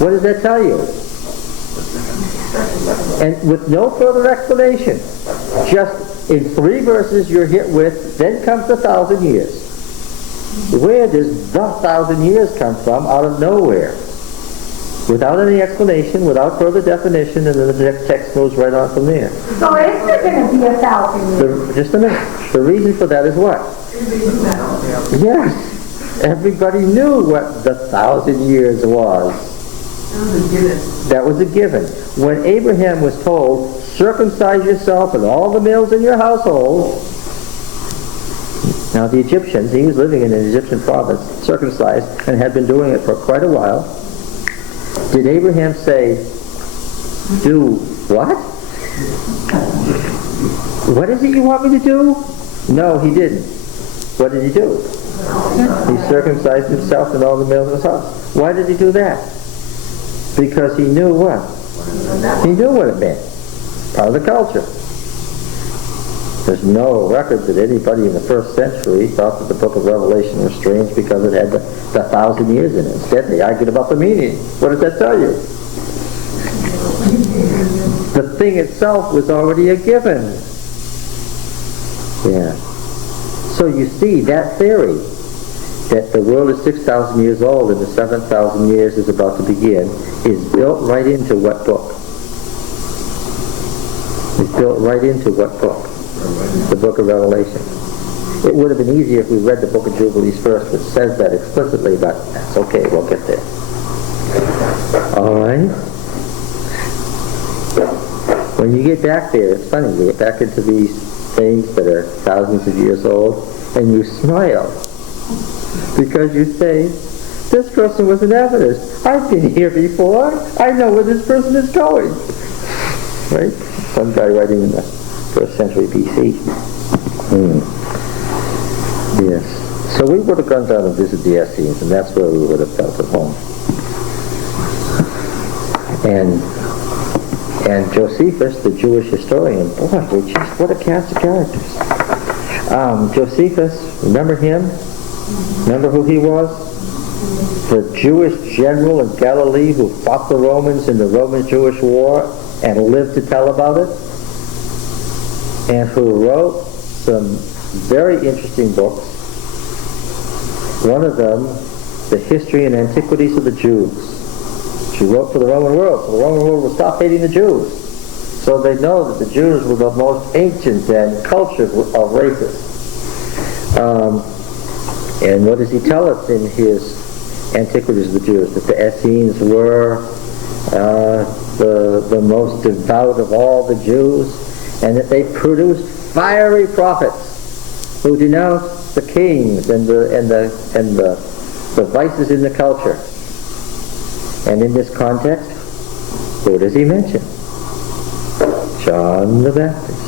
What does that tell you? And with no further explanation, just in 3 verses you're hit with, then comes the 1,000 years. Where does the 1,000 years come from out of nowhere? Without any explanation, without further definition, and then the next text goes right on from there. So is there going to be 1,000 years? Just a minute. The reason for that is what? Yes. Everybody knew what the 1,000 years was. That was a given. When Abraham was told, circumcise yourself and all the males in your household. Now the Egyptians, he was living in an Egyptian province, circumcised, and had been doing it for quite a while. Did Abraham say, do what? What is it you want me to do? No, he didn't. What did he do? He circumcised himself and all the males in his house. Why did he do that? Because he knew what? He knew what it meant. Part of the culture. There's no record that anybody in the first century thought that the book of Revelation was strange because it had the 1,000 years in it. Instead, they argued about the meaning. What does that tell you? The thing itself was already a given. Yeah. So you see, that theory that the world is 6,000 years old and the 7,000 years is about to begin is built right into what book? It's built right into what book? The book of Revelation. It would have been easier if we read the book of Jubilees first, which says that explicitly, but that's okay, we'll get there. Alright? When you get back there, it's funny, you get back into these things that are thousands of years old, and you smile. Because you say, this person was an Adventist. I've been here before. I know where this person is going. right? Some guy writing in the 1st century BC. Yes. So we would have gone down and visited the Essenes, and that's where we would have felt at home. And Josephus, the Jewish historian, boy, what a cast of characters. Josephus, remember him? Remember who he was? The Jewish general in Galilee who fought the Romans in the Roman-Jewish War and lived to tell about it, and who wrote some very interesting books. One of them, The History and Antiquities of the Jews. She wrote for the Roman world, so the Roman world will stop hating the Jews. So they know that the Jews were the most ancient and cultured of races. And what does he tell us in his Antiquities of the Jews? That the Essenes were the most devout of all the Jews, and that they produced fiery prophets who denounced the kings and the vices in the culture. And in this context, who does he mention? John the Baptist.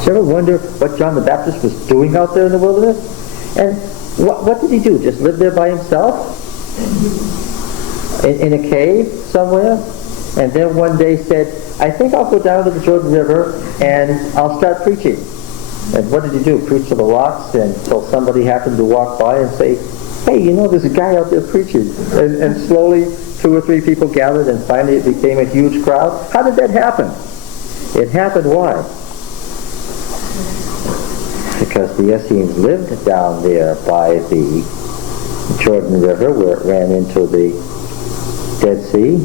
Did you ever wonder what John the Baptist was doing out there in the wilderness? And what did he do? Just live there by himself? In a cave somewhere? And then one day said, I think I'll go down to the Jordan River and I'll start preaching. And what did he do? Preach to the rocks until somebody happened to walk by and say, hey, you know, there's a guy out there preaching. And slowly 2 or 3 people gathered, and finally it became a huge crowd. How did that happen? It happened why? Because the Essenes lived down there by the Jordan River where it ran into the Dead Sea,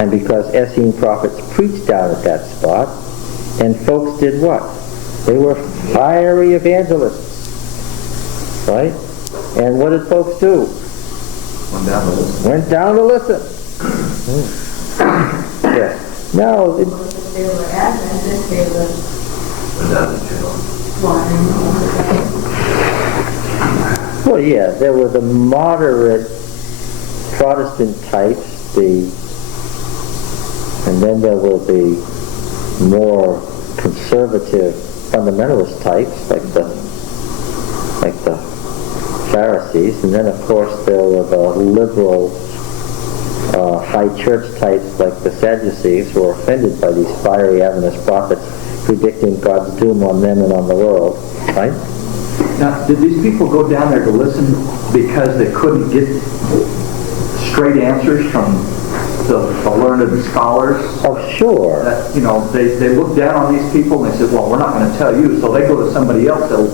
and because Essene prophets preached down at that spot, and folks did what? They were fiery evangelists, right? And what did folks do? Went down to listen. Yes. No. They were Adventists, they were well, yeah, there were the moderate Protestant types, and then there were the more conservative fundamentalist types, like the Pharisees, and then of course there were the liberal high church types like the Sadducees, who were offended by these fiery Adventist prophets predicting God's doom on them and on the world, right? Now, did these people go down there to listen because they couldn't get straight answers from the learned scholars? Oh, sure. That, you know, they looked down on these people and they said, well, we're not going to tell you, so they go to somebody else that'll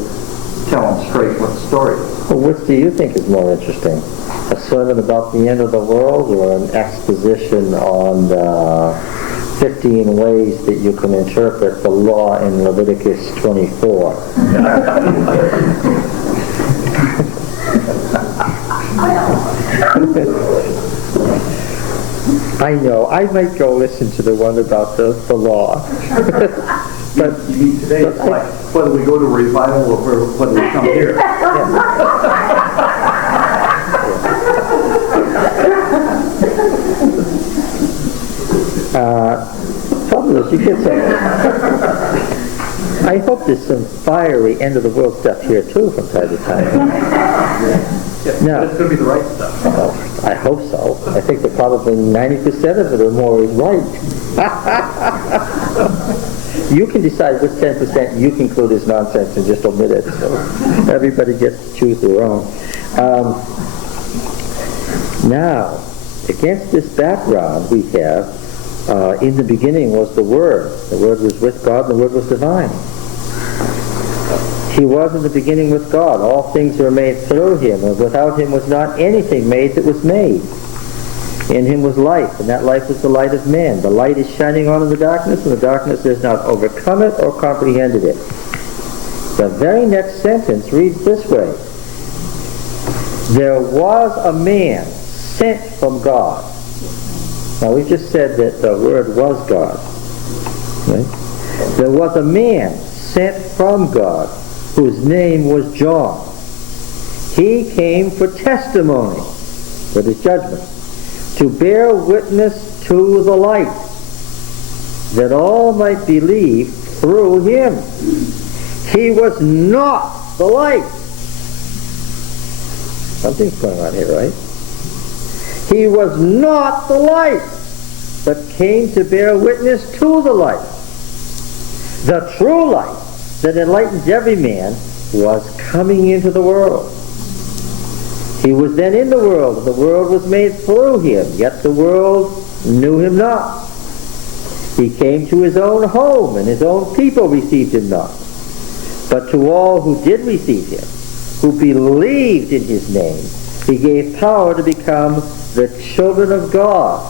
tell them straight what the story is. Well, which do you think is more interesting? A sermon about the end of the world, or an exposition on 15 ways that you can interpret the law in Leviticus 24? I know. I might go listen to the one about the law. But you mean today, it's like whether we go to revival or whether we come here. Trouble is, you get some. I hope there's some fiery end of the world stuff here too from time to time. No, it's going to be the right stuff. I hope so. I think that probably 90% of it or more is right. You can decide which 10% you conclude is nonsense and just omit it. So everybody gets to choose their own. Now, against this background we have, in the beginning was the Word. The Word was with God, and the Word was divine. He was in the beginning with God. All things were made through Him, and without Him was not anything made that was made. In Him was life, and that life was the light of men. The light is shining on in the darkness, and the darkness has not overcome it or comprehended it. The very next sentence reads this way. There was a man sent from God. Now we just said that the Word was God. Right? There was a man sent from God whose name was John. He came for testimony, that is judgment, to bear witness to the light, that all might believe through him. He was not the light. Something's going on here, right? He was not the light, but came to bear witness to the light. The true light that enlightens every man was coming into the world. He was then in the world, and the world was made through him, yet the world knew him not. He came to his own home, and his own people received him not. But to all who did receive him, who believed in his name, he gave power to become the children of God.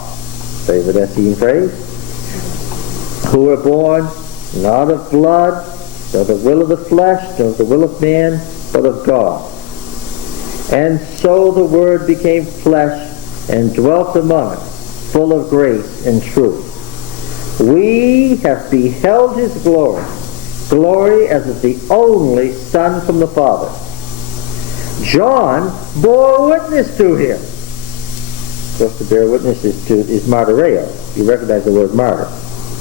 Favorite Essene phrase? Who were born not of blood, nor the will of the flesh, nor the will of man, but of God. And so the Word became flesh and dwelt among us, full of grace and truth. We have beheld his glory, glory as of the only Son from the Father. John bore witness to him. Of course, to bear witness is martyreo. You recognize the word martyr.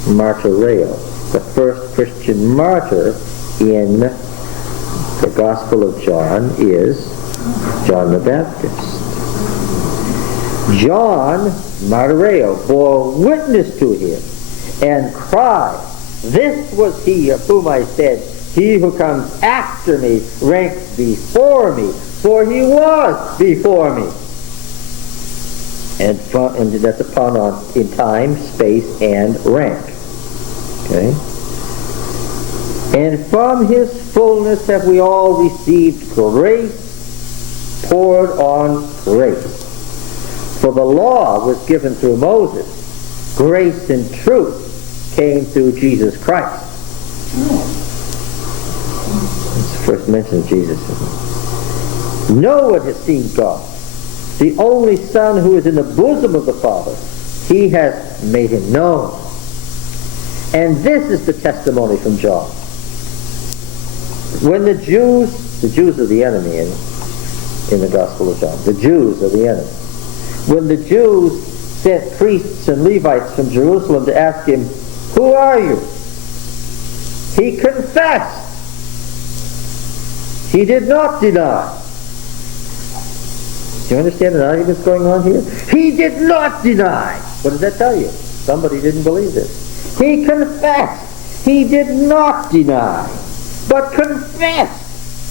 Martyreo. The first Christian martyr in the Gospel of John is John the Baptist. John, martyreo, bore witness to him and cried, "This was he of whom I said, he who comes after me ranks before me, for he was before me." And that's a pun in time, space, and rank. Okay? And from his fullness have we all received grace poured on grace. For the law was given through Moses. Grace and truth came through Jesus Christ. It's the first mention of Jesus. No one has seen God. The only Son who is in the bosom of the Father, he has made him known. And this is the testimony from John. When the Jews are the enemy in the Gospel of John. The Jews are the enemy. When the Jews sent priests and Levites from Jerusalem to ask him, "Who are you?" he confessed. He did not deny. Do you understand the argument that's going on here? He did not deny. What does that tell you? Somebody didn't believe this. He confessed. He did not deny, but confessed,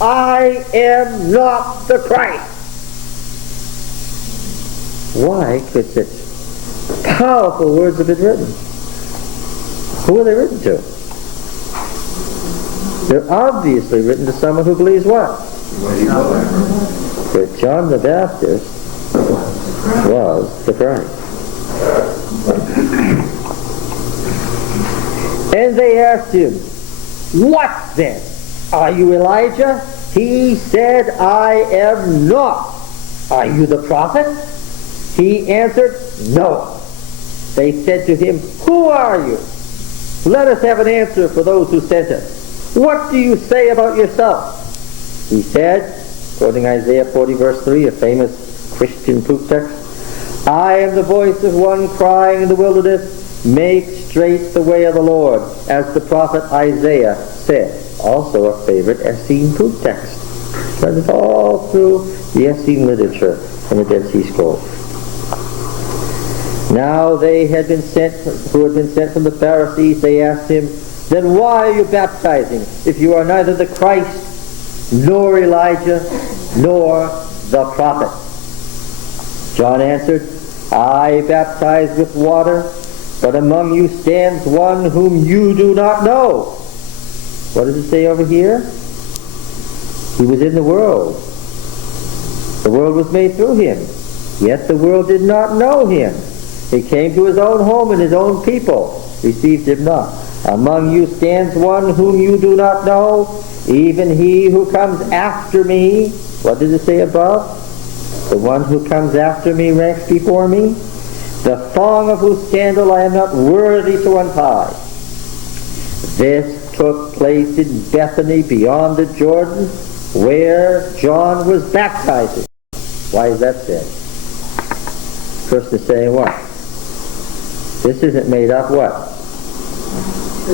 "I am not the Christ." Why could such powerful words have been written? Who are they written to? They're obviously written to someone who believes what? That John the Baptist was the Christ. And they asked him, "What then? Are you Elijah?" He said, "I am not." "Are you the prophet?" He answered, "No." They said to him, "Who are you? Let us have an answer for those who sent us. What do you say about yourself?" He said, quoting Isaiah 40 verse 3, a famous Christian proof text, "I am the voice of one crying in the wilderness, make straight the way of the Lord," as the prophet Isaiah said. Also a favorite Essene proof text. That is all through the Essene literature and the Dead Sea Scrolls. Now they who had been sent from the Pharisees, they asked him, "Then why are you baptizing, if you are neither the Christ, nor Elijah, nor the prophet?" John answered, "I baptize with water, but among you stands one whom you do not know." What does it say over here? He was in the world. The world was made through him, yet the world did not know him. He came to his own home, and his own people received him not. Among you stands one whom you do not know, even he who comes after me. What does it say above? The one who comes after me ranks before me. The thong of whose sandal I am not worthy to untie. This took place in Bethany beyond the Jordan, where John was baptizing. Why is that said? First is saying what? This isn't made up what?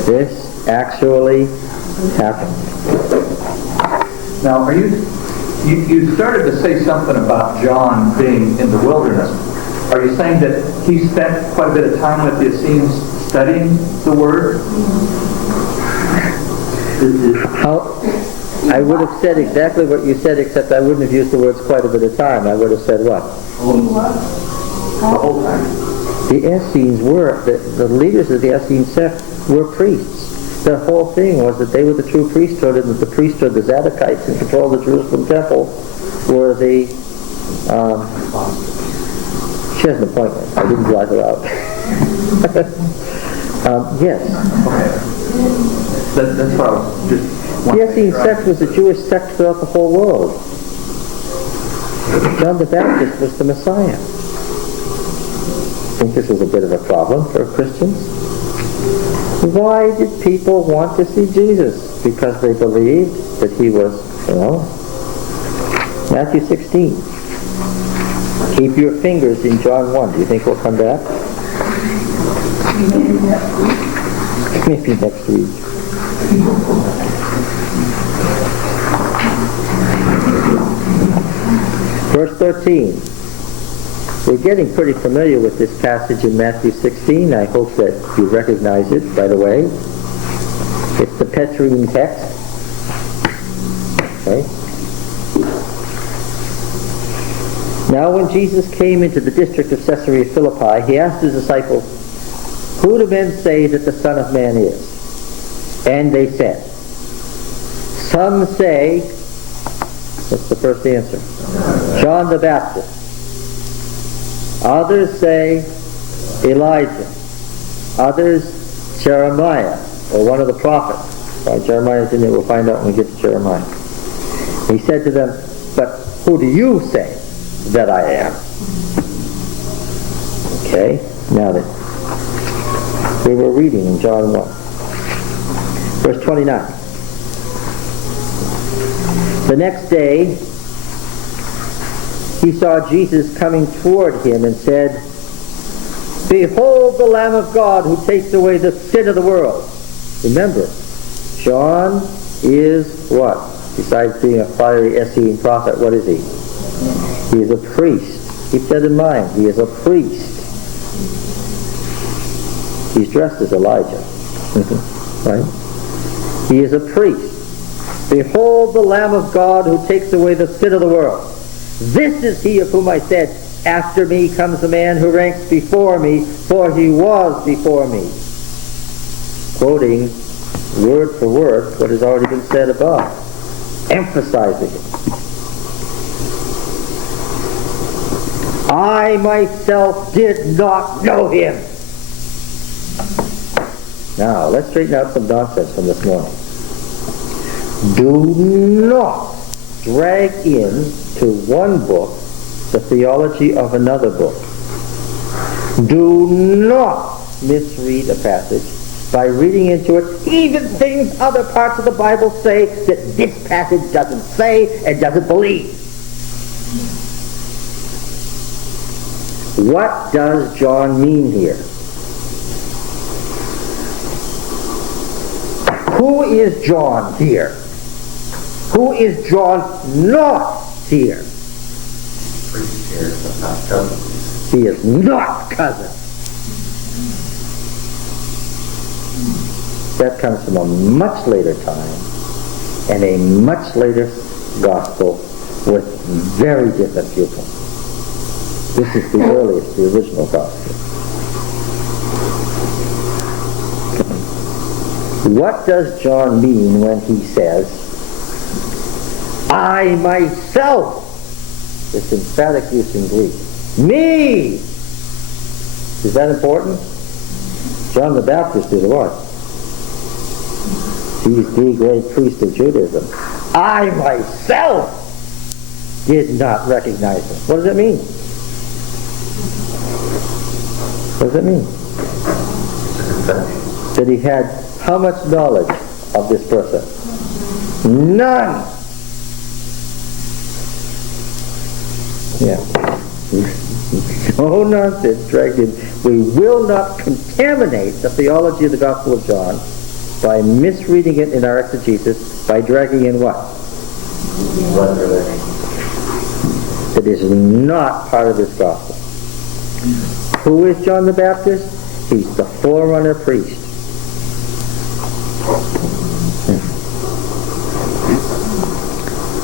This actually happened. Now, you started to say something about John being in the wilderness. Are you saying that he spent quite a bit of time with the Essenes studying the Word? I would have said exactly what you said, except I wouldn't have used the words quite a bit of time. I would have said what? The whole time. The Essenes were, the leaders of the Essene sect were priests. The whole thing was that they were the true priesthood, and that the priesthood, the Zadokites, in control of the Jerusalem temple, were the... she has an appointment. I didn't drive her out. Yes. Okay. That's what I was just... The Essene sect was the Jewish sect throughout the whole world. John the Baptist was the Messiah. I think this was a bit of a problem for Christians. Why did people want to see Jesus? Because they believed that he was, Matthew 16. Keep your fingers in John 1. Do you think we'll come back? Maybe next week. Verse 13. We're getting pretty familiar with this passage in Matthew 16. I hope that you recognize it, by the way. It's the Petrine text. Okay. Now when Jesus came into the district of Caesarea Philippi, he asked his disciples, "Who do men say that the Son of Man is?" And they said, "Some say," what's the first answer? "John the Baptist. Others say Elijah. Others Jeremiah, or one of the prophets." Why Jeremiah's in there, we'll find out when we get to Jeremiah. He said to them, "But who do you say that I am?" Okay, now then. We were reading in John 1. Verse 29. The next day, he saw Jesus coming toward him and said, "Behold the Lamb of God who takes away the sin of the world." Remember, John is what? Besides being a fiery Essene prophet, what is he? He is a priest. Keep that in mind. He is a priest. He's dressed as Elijah. Right? He is a priest. "Behold the Lamb of God who takes away the sin of the world. This is he of whom I said, after me comes a man who ranks before me, for he was before me." Quoting word for word what has already been said above. Emphasizing it. "I myself did not know him." Now, let's straighten out some nonsense from this morning. Do not drag in to one book the theology of another book. Do not misread a passage by reading into it even things other parts of the Bible say that this passage doesn't say and doesn't believe. What does John mean here? Who is John here? Who is John not here? He is not cousin. That comes from a much later time and a much later gospel with very different viewpoints. This is the earliest, the original gospel. What does John mean when he says, "I myself," this emphatic use in Greek, "me"? Is that important? John the Baptist is what? He's the great priest of Judaism. "I myself did not recognize him." What does that mean? What does that mean? That he had how much knowledge of this person? None. Yeah. No nonsense dragged in. We will not contaminate the theology of the Gospel of John by misreading it in our exegesis, by dragging in what? It is not part of this Gospel. Who is John the Baptist? He's the forerunner priest.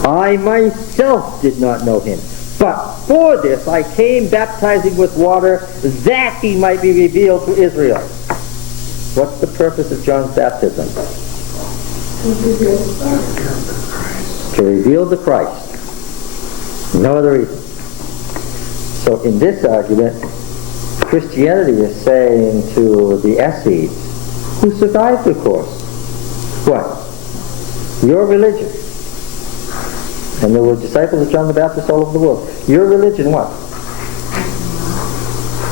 I myself did not know him, but for this I came baptizing with water that he might be revealed to Israel. What's the purpose of John's baptism? To reveal the Christ. No other reason. So in this argument, Christianity is saying to the Essenes, who survived, of course, what? Your religion. And there were disciples of John the Baptist all over the world. Your religion, what?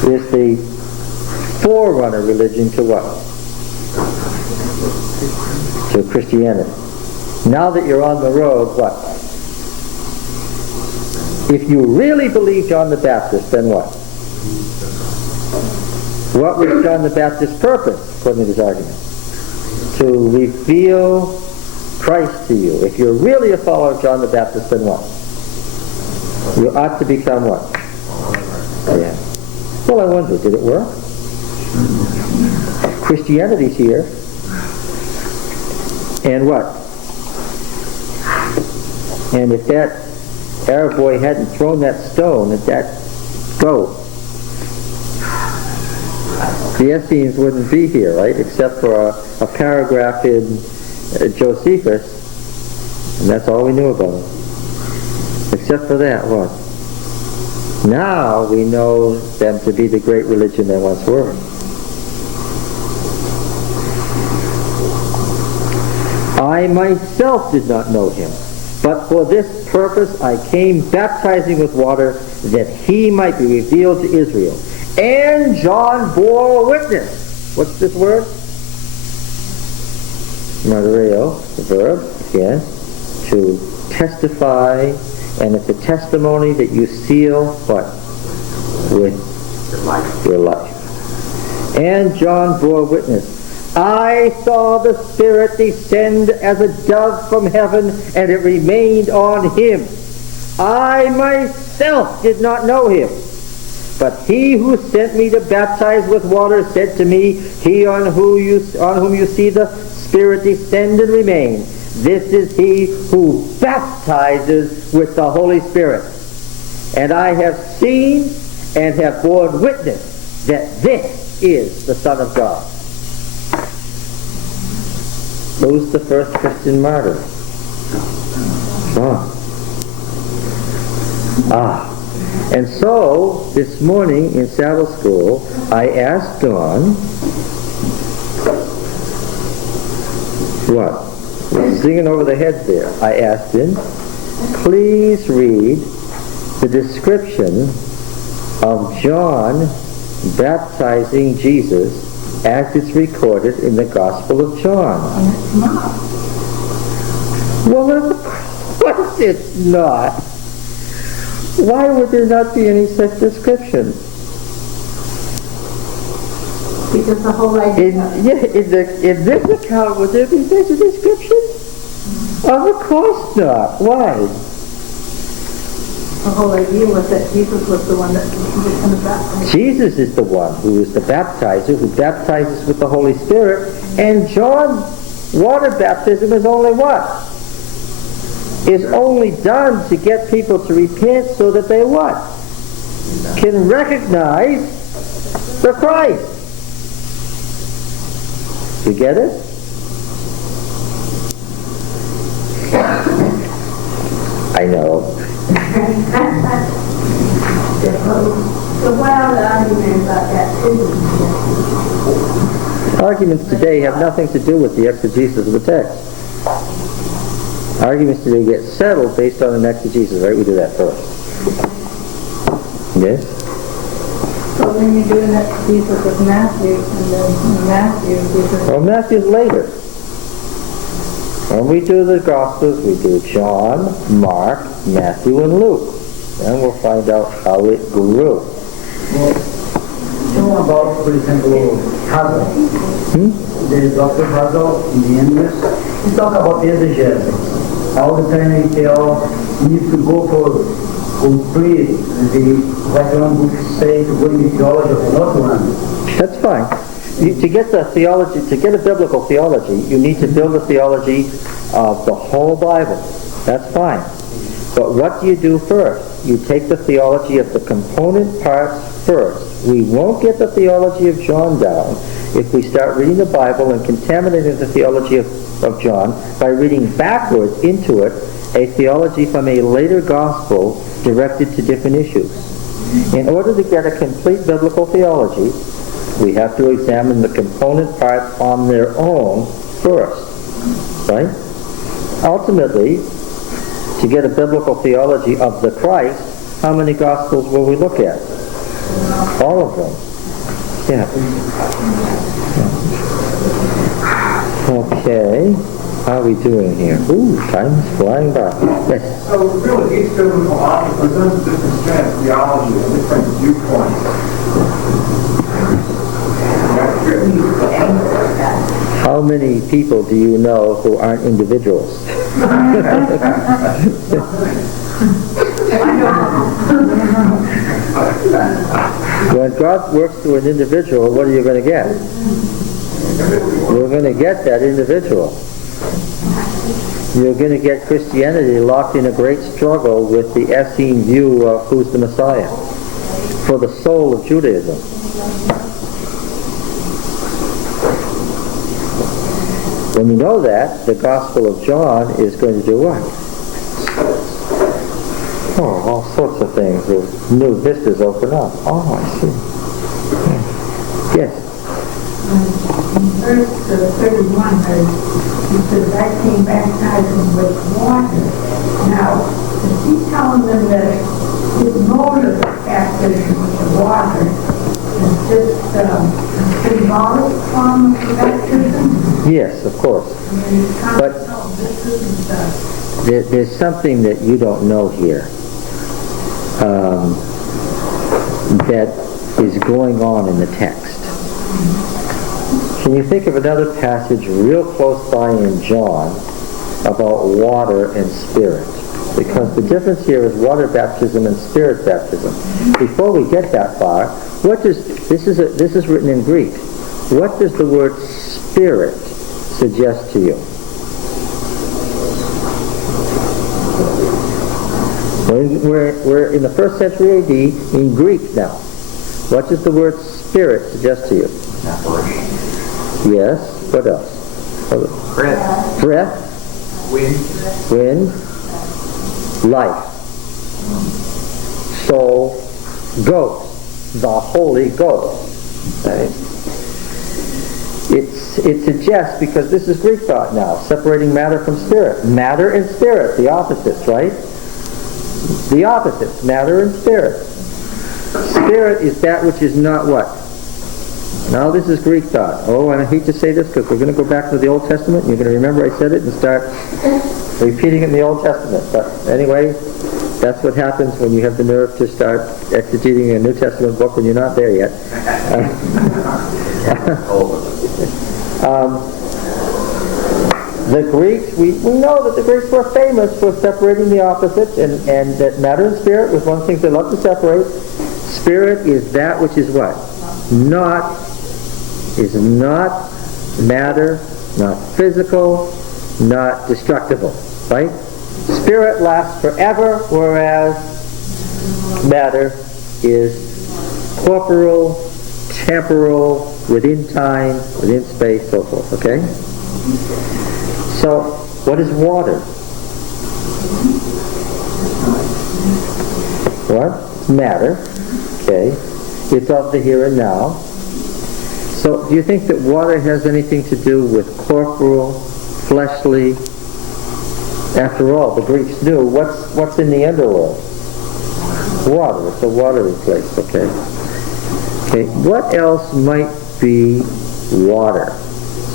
Is the forerunner religion to what? To Christianity. Now that you're on the road, what? If you really believe John the Baptist, then what? What was John the Baptist's purpose, according to this argument? To reveal Christ to you. If you're really a follower of John the Baptist, then what? You ought to become what? Yeah. Well, I wonder, did it work? Christianity's here. And what? And if that Arab boy hadn't thrown that stone at that goat, the Essenes wouldn't be here, right? Except for a paragraph in Josephus, and that's all we knew about him. Except for that, what? Now we know them to be the great religion they once were. I myself did not know him, but for this purpose I came baptizing with water that he might be revealed to Israel. And John bore witness. What's this word? Martyreo, the verb, again, to testify, and it's a testimony that you seal, what? With your life. And John bore witness. I saw the Spirit descend as a dove from heaven, and it remained on him. I myself did not know him, but he who sent me to baptize with water said to me, he on whom you see the Spirit descend and remain, this is he who baptizes with the Holy Spirit. And I have seen and have borne witness that this is the Son of God. Who's the first Christian martyr? John. And so, this morning in Sabbath school, I asked Dawn, what? Singing over the head there. I asked him, please read the description of John baptizing Jesus as it's recorded in the Gospel of John. Well, of course it's not. Why would there not be any such description? Because the whole idea... In this account, would there be such a description? Of course not. Why? The whole idea was that Jesus was the one that was going to baptize. Jesus is the one who is the baptizer, who baptizes with the Holy Spirit, and John's water baptism is only what? Is only done to get people to repent so that they what? Can recognize the Christ. You get it? I know. So what are the arguments about that too? Arguments today have nothing to do with the exegesis of the text. Arguments today get settled based on an exegesis, right? We do that first. Yes? So then you do an exegesis of Matthew, and then Matthew... Well, Matthew's later. When we do the Gospels, we do John, Mark, Matthew, and Luke. And we'll find out how it grew. Talking about, for example, Hazel. There is Dr. Hazel in the English. He talk about exegesis. All the time he tell you need to go for complete what one book say to go in the theology of another one. That's fine. To get the theology, to get a biblical theology, you need to build a theology of the whole Bible. That's fine. But what do you do first? You take the theology of the component parts first. We won't get the theology of John down if we start reading the Bible and contaminating the theology of John by reading backwards into it a theology from a later gospel directed to different issues. In order to get a complete biblical theology, we have to examine the component parts on their own first, right? Ultimately, to get a biblical theology of the Christ, how many Gospels will we look at? All of them. Yeah. Okay. How are we doing here? Ooh, time's flying by. Yes. So really, each biblical author presents a different strand of theology and different viewpoints. How many people do you know who aren't individuals? When God works through an individual, what are you going to get? You're going to get that individual. You're going to get Christianity locked in a great struggle with the Essene view of who's the Messiah for the soul of Judaism. When we know that, the Gospel of John is going to do what? Oh, all sorts of things. There's new vistas open up. Oh, I see. Yes. In verse 31, he says, I came baptizing with water. Now, is he telling them that his mode of baptism with water is just a symbolic form of baptism? Yes, of course. But there's something that you don't know here that is going on in the text. Can you think of another passage real close by in John about water and spirit? Because the difference here is water baptism and spirit baptism. Before we get that far, this is written in Greek. What does the word spirit suggest to you? We're in the 1st century AD in Greek now. What does the word spirit suggest to you? Yes. What else? Breath. Breath. Wind. Life. Soul. Ghost. The Holy Ghost. Right? It suggests, because this is Greek thought now, separating matter from spirit. Matter and spirit, the opposites, right? The opposites, matter and spirit. Spirit is that which is not what? Now this is Greek thought. Oh, and I hate to say this because we're going to go back to the Old Testament. You're going to remember I said it and start repeating it in the Old Testament. But anyway, that's what happens when you have the nerve to start exegeting a New Testament book when you're not there yet. The Greeks, we know that the Greeks were famous for separating the opposites, and that matter and spirit was one of the things they loved to separate. Spirit is that which is what? Not matter, not physical, not destructible, right? Spirit lasts forever, whereas matter is corporal, temporal, within time, within space, so forth, okay? So, what is water? What? Matter, okay? It's of the here and now. So, do you think that water has anything to do with corporal, fleshly? After all, the Greeks knew what's in the underworld? Water. It's a watery place, okay? Okay, what else might be water?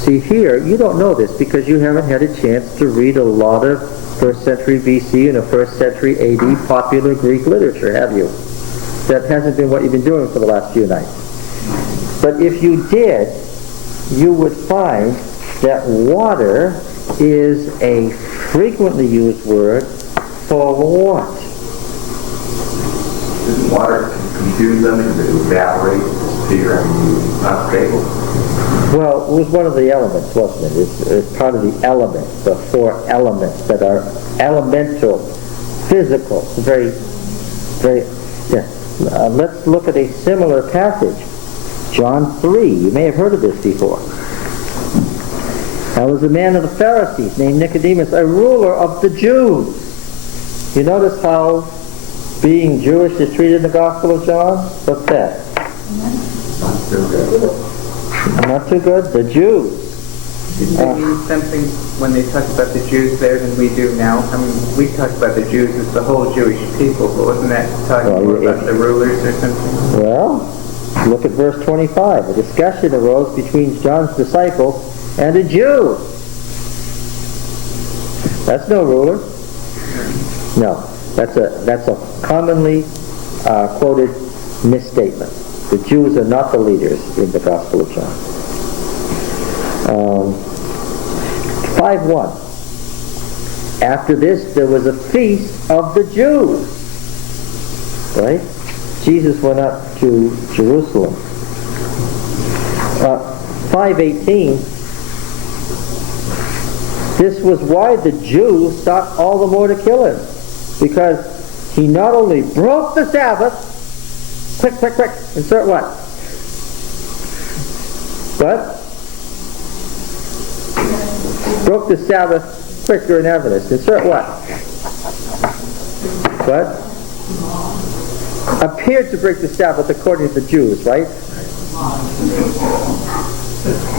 See here, you don't know this because you haven't had a chance to read a lot of 1st century BC and a 1st century AD popular Greek literature, have you? that hasn't been what you've been doing for the last few nights. But if you did, you would find that water is a frequently used word for what? Does water confuse them? Does it evaporate, disappear, and not stable? Well, it was one of the elements, wasn't it? It's part of the elements, the four elements that are elemental, physical, very, very, yeah. Let's look at a similar passage. John 3. You may have heard of this before. Now, there was a man of the Pharisees named Nicodemus, a ruler of the Jews. You notice how being Jewish is treated in the Gospel of John? What's that? Not too good. Not too good? The Jews. Did they mean something when they talk about the Jews there than we do now? I mean, we talk about the Jews as the whole Jewish people, but wasn't that talking more about the rulers or something? Well, look at verse 25. A discussion arose between John's disciples and a Jew. That's no ruler. No, that's a commonly quoted misstatement. The Jews are not the leaders in the Gospel of John. 5:1. After this, there was a feast of the Jews. Right? Jesus went up to Jerusalem. 5:18. This was why the Jews sought all the more to kill him, because he not only broke the Sabbath, quick, insert what? What? Broke the Sabbath quicker in evidence. Insert what? What? Appeared to break the Sabbath according to the Jews, right?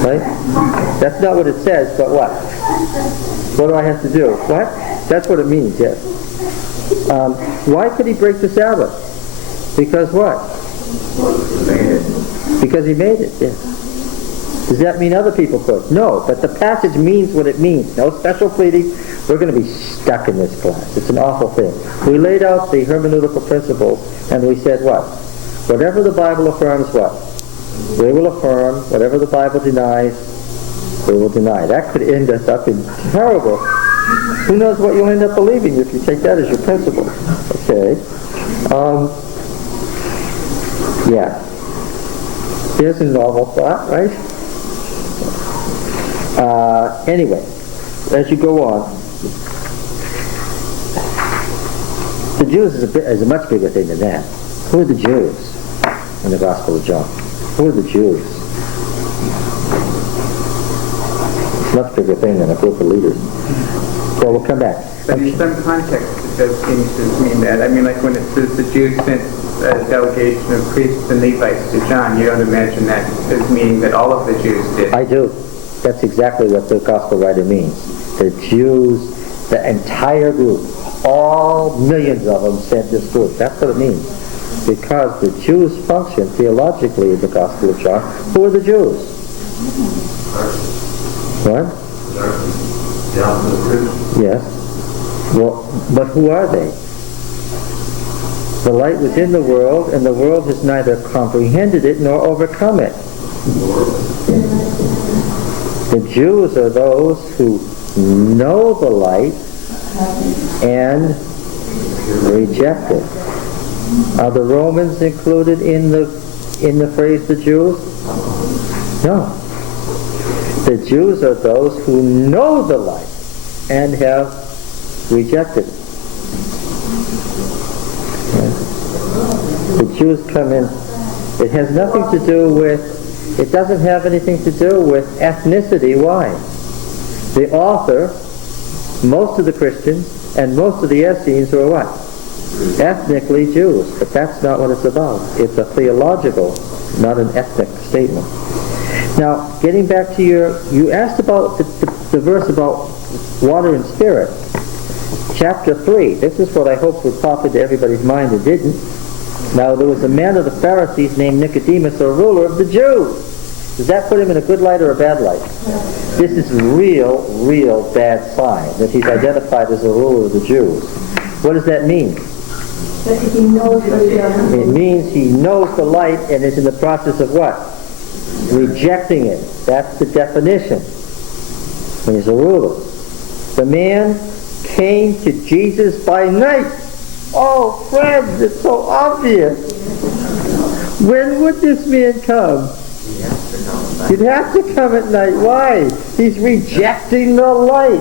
Right? That's not what it says, but what? What do I have to do? What? That's what it means, yes. Why could he break the Sabbath? Because what? Because he made it, yes. Does that mean other people could? No, but the passage means what it means. No special pleading. We're going to be stuck in this class. It's an awful thing. We laid out the hermeneutical principles, and we said what? Whatever the Bible affirms, what? We will affirm. Whatever the Bible denies, we will deny. That could end us up in terrible. Who knows what you'll end up believing if you take that as your principle? Okay. Yeah. Here's a novel thought, right? Anyway, as you go on, the Jews is a much bigger thing than that. Who are the Jews in the Gospel of John? Who are the Jews? It's a much bigger thing than a group of leaders. So we'll come back. But in some context, it does seem to mean that. I mean, like when it says the Jews sent a delegation of priests and Levites to John, you don't imagine that as meaning that all of the Jews did. I do. That's exactly what the Gospel writer means. The Jews, the entire group, all millions of them sent this group. That's what it means. Because the Jews function theologically in the Gospel of John. Who are the Jews? What? Yes. Well, but who are they? The light was in the world, and the world has neither comprehended it nor overcome it. The Jews are those who know the light and reject it. Are the Romans included in the phrase the Jews? No. The Jews are those who know the light and have rejected it. The Jews come in. It has nothing to do with, it doesn't have anything to do with ethnicity. Why? The author, most of the Christians, and most of the Essenes are what? Ethnically Jews. But that's not what it's about. It's a theological, not an ethnic statement. Now, getting back to you asked about the verse about water and spirit. Chapter 3. This is what I hoped would pop into everybody's mind and didn't. Now, there was a man of the Pharisees named Nicodemus, a ruler of the Jews. Does that put him in a good light or a bad light? This is real bad sign that he's identified as a ruler of the Jews. What does that mean? That he knows what he doesn't It believe. means he knows the light and is in the process of what? Rejecting it. That's the definition. He's a ruler. The man came to Jesus by night. Oh, friends, it's so obvious. When would this man come? He'd have to come at night. Why? He's rejecting the light.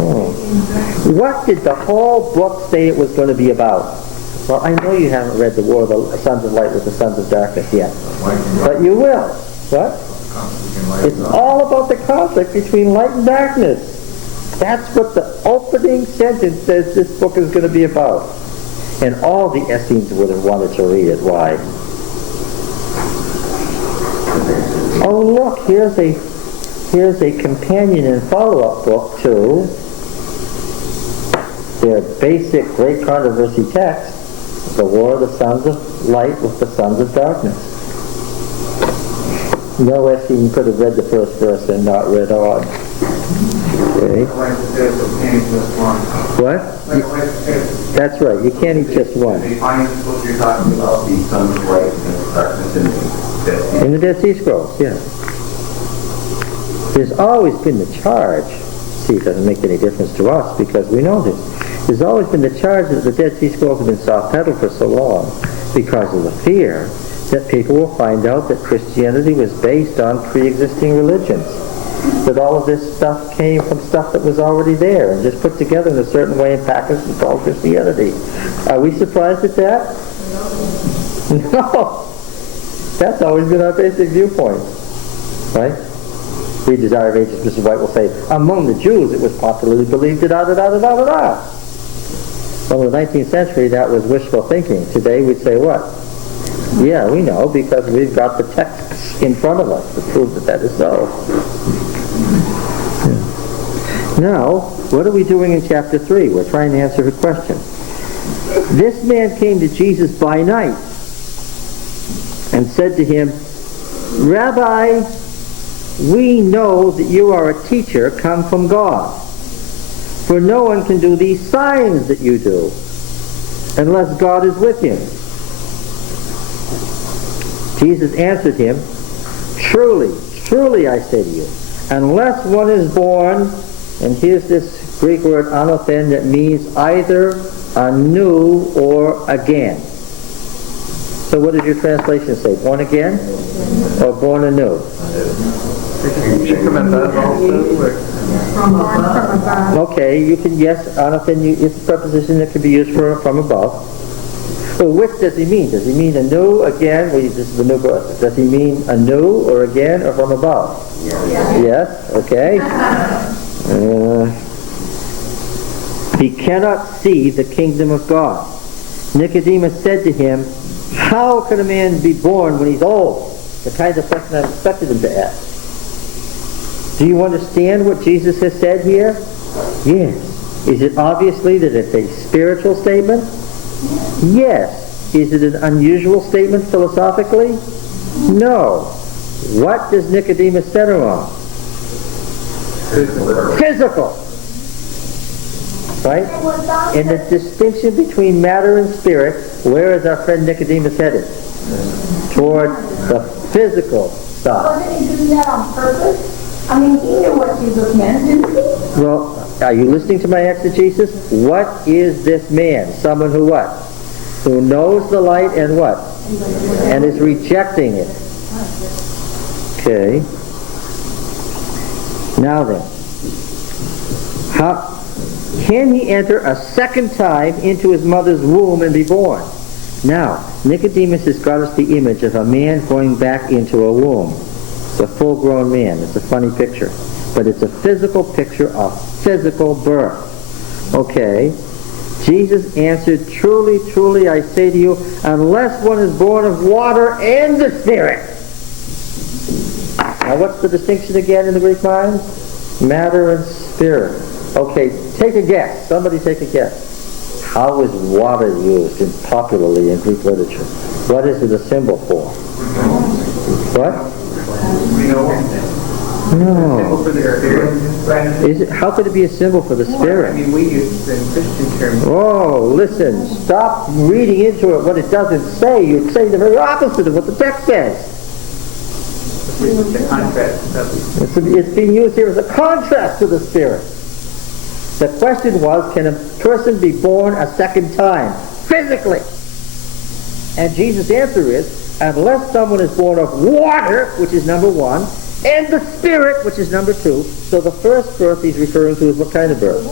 Oh. What did the whole book say it was going to be about? Well, I know you haven't read the War of the Sons of Light with the Sons of Darkness yet. But you will. What? It's all about the conflict between light and darkness. That's what the opening sentence says this book is going to be about. And all the Essenes would have wanted to read it. Why? Oh, look, here's a companion and follow-up book to their basic great controversy text, The War of the Sons of Light with the Sons of Darkness. No Essene could have read the first verse and not read on. Okay. What? That's right. You can't eat just one. You're talking about the Sons of Light and Darkness in the Dead Sea Scrolls, yeah. There's always been the charge. See, it doesn't make any difference to us because we know this. There's always been the charge that the Dead Sea Scrolls have been soft-pedaled for so long because of the fear that people will find out that Christianity was based on pre-existing religions. That all of this stuff came from stuff that was already there and just put together in a certain way and packaged and called Christianity. Are we surprised at that? No. That's always been our basic viewpoint. Right? Read Desire of Ages, Mr. White will say, among the Jews it was popularly believed da-da-da-da-da-da-da. Well, in the 19th century that was wishful thinking. Today we'd say what? Yeah, we know because we've got the texts in front of us to prove that that is so. Yeah. Now, what are we doing in chapter 3? We're trying to answer her question. This man came to Jesus by night and said to him, Rabbi, we know that you are a teacher come from God. For no one can do these signs that you do unless God is with him. Jesus answered him, Truly, truly I say to you, unless one is born, and here's this Greek word anothen that means either anew or again. So what does your translation say? Born again or born anew? From above also? From above. Okay, you can, yes, anothen, it's a preposition that can be used for from above. Well, which does he mean? Does he mean anew, again? Well, this is the new birth. Does he mean anew or again or from above? Yes, okay. He cannot see the kingdom of God. Nicodemus said to him, how can a man be born when he's old? The kind of question I expected him to ask. Do you understand what Jesus has said here? Yes. Is it obviously that it's a spiritual statement? Yes. Is it an unusual statement philosophically? No. What does Nicodemus center on? Physical. Right? In the distinction between matter and spirit, where is our friend Nicodemus headed? Toward the physical side. Wasn't he doing that on purpose? I mean, he knew what Jesus meant, didn't he? Well, are you listening to my exegesis? What is this man? Someone who what? Who knows the light and what? And is rejecting it. Okay. Now then, how can he enter a second time into his mother's womb and be born? Now, Nicodemus has got us the image of a man going back into a womb. It's a full-grown man. It's a funny picture. But it's a physical picture of physical birth. Okay. Jesus answered, Truly, truly, I say to you, unless one is born of water and the Spirit. Now, what's the distinction again in the Greek mind? Matter and spirit. Okay, take a guess. Somebody take a guess. How is water used popularly in Greek literature? What is it a symbol for? What? Symbol for the Spirit. Is it, how could it be a symbol for the I Spirit? mean, we use in Christian terms. Oh, listen, stop reading into it what it doesn't say. You're saying the very opposite of what the text says. The contrast of It's being used here as a contrast to the Spirit. The question was, can a person be born a second time, physically? And Jesus' answer is, unless someone is born of water, which is number one, and the Spirit, which is number two. So the first birth he's referring to is what kind of birth?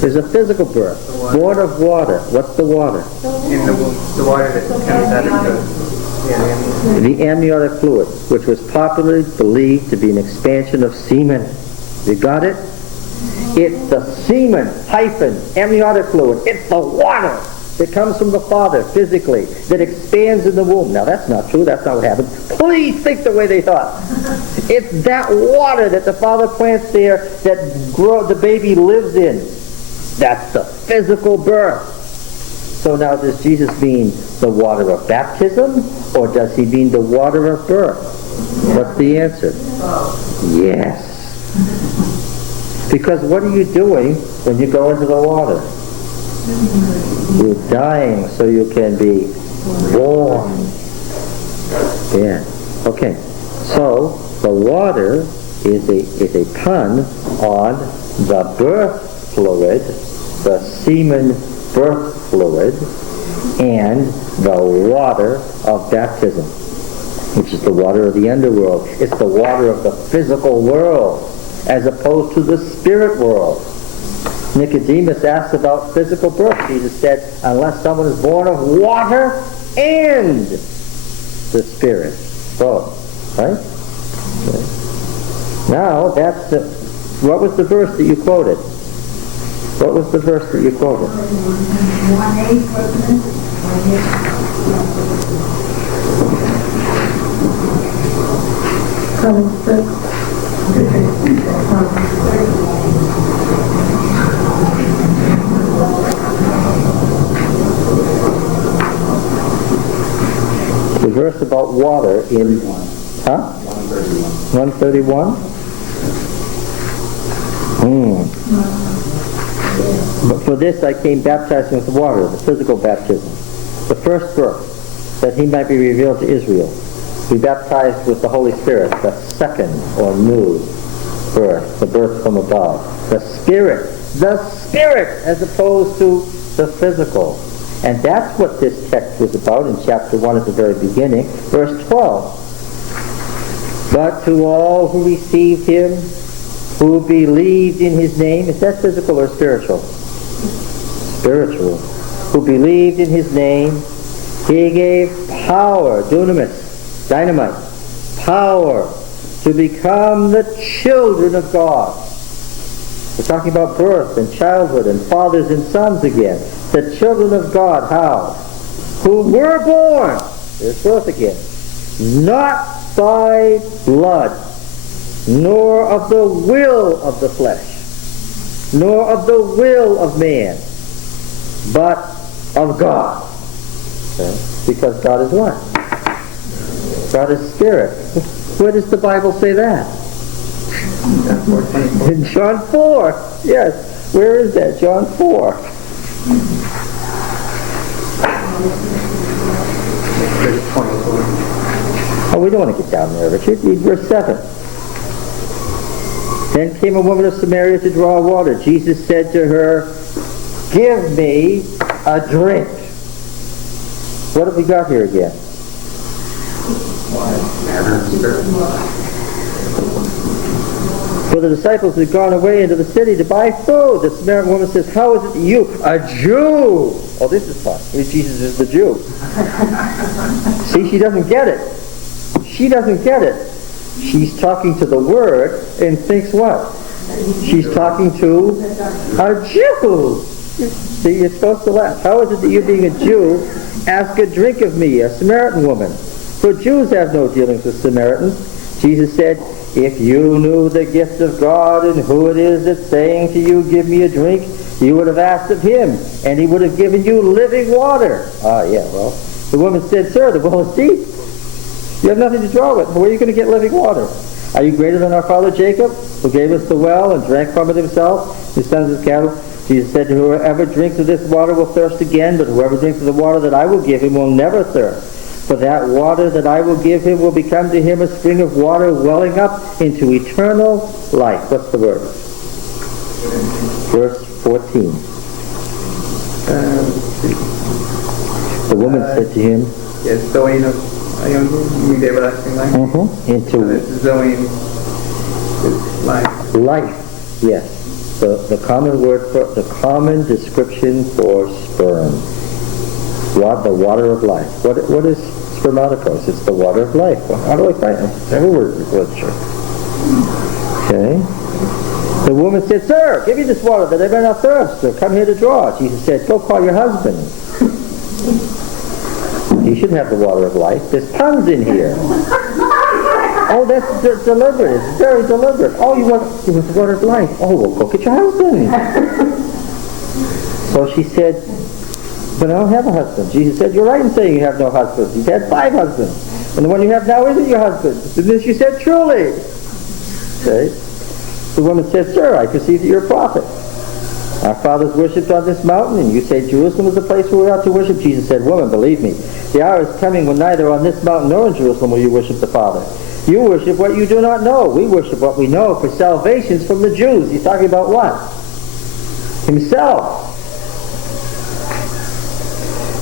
There's a physical birth. Born of water. What's the water? in the water that comes out of The amniotic fluid, which was popularly believed to be an expansion of semen. You got it? It's the semen hyphen amniotic fluid. It's the water that comes from the Father physically, that expands in the womb. Now that's not true, that's not what happened. Please think the way they thought. It's that water that the Father plants there that the baby lives in. That's the physical birth. So now does Jesus mean the water of baptism, or does he mean the water of birth? What's the answer? Yes. Because what are you doing when you go into the water? You're dying so you can be born. Yeah. Okay. So the water is a pun on the birth fluid, the semen birth fluid, and the water of baptism, which is the water of the underworld. It's the water of the physical world, as opposed to the spirit world. Nicodemus asked about physical birth. Jesus said, unless someone is born of water and the Spirit. Both. Right? Okay. Now, that's the... What was the verse that you quoted? What was the verse that you quoted? 1:8, wasn't The verse about water in... Huh? 131? But for this I came baptizing with water, the physical baptism. The first birth, that he might be revealed to Israel. Be baptized with the Holy Spirit, the second or new birth, the birth from above. The Spirit, as opposed to the physical. And that's what this text was about in chapter 1 at the very beginning, verse 12. But to all who received him, who believed in his name, is that physical or spiritual? Spiritual. Who believed in his name, he gave power, dunamis, dynamite, power to become the children of God. We're talking about birth and childhood and fathers and sons again. The children of God, how? Who were born, there's birth again, not by blood, nor of the will of the flesh, nor of the will of man, but of God. Okay? Because God is what? God is spirit. Where does the Bible say that? In John 4. Yes. Where is that? John 4. Oh, we don't want to get down there, Richard. Read verse 7. Then came a woman of Samaria to draw water. Jesus said to her, give me a drink. What have we got here again? For the disciples had gone away into the city to buy food. The Samaritan woman says, how is it that you, a Jew? Oh, this is fun. Jesus is the Jew. See, she doesn't get it. She doesn't get it. She's talking to the Word and thinks what? She's talking to a Jew. See, you're supposed to laugh. How is it that you, being a Jew, ask a drink of me, a Samaritan woman? For Jews have no dealings with Samaritans. Jesus said, if you knew the gift of God and who it is that's saying to you, give me a drink, you would have asked of him, and he would have given you living water. Ah, yeah, well, the woman said, sir, the well is deep. You have nothing to draw with. Where are you going to get living water? Are you greater than our father Jacob, who gave us the well and drank from it himself, his sons, his cattle? Jesus said, whoever drinks of this water will thirst again, but whoever drinks of the water that I will give him will never thirst. For that water that I will give him will become to him a spring of water welling up into eternal life. What's the word? Verse 14. The woman said to him, Yes, Zoe the everlasting life. Into Zoe is life. life, yes. The common word for, the common description for sperm. The water of life. What is spermaticos? It's the water of life. How do I find it? Every word is literature. Okay. The woman said, Sir, give me this water that I may not thirst, or come here to draw. Jesus said, Go call your husband. You should have the water of life. There's tons in here. Oh, that's deliberate. It's very deliberate. Oh, you want the water of life. Oh, well, go get your husband. So she said, But I don't have a husband. Jesus said, You're right in saying you have no husband. You've had 5 husbands. And the one you have now isn't your husband. And then she said, Truly. Okay. The woman said, Sir, I perceive that you're a prophet. Our fathers worshipped on this mountain, and you say Jerusalem is the place where we ought to worship. Jesus said, Woman, believe me, the hour is coming when neither on this mountain nor in Jerusalem will you worship the Father. You worship what you do not know. We worship what we know, for salvation is from the Jews. He's talking about what? Himself.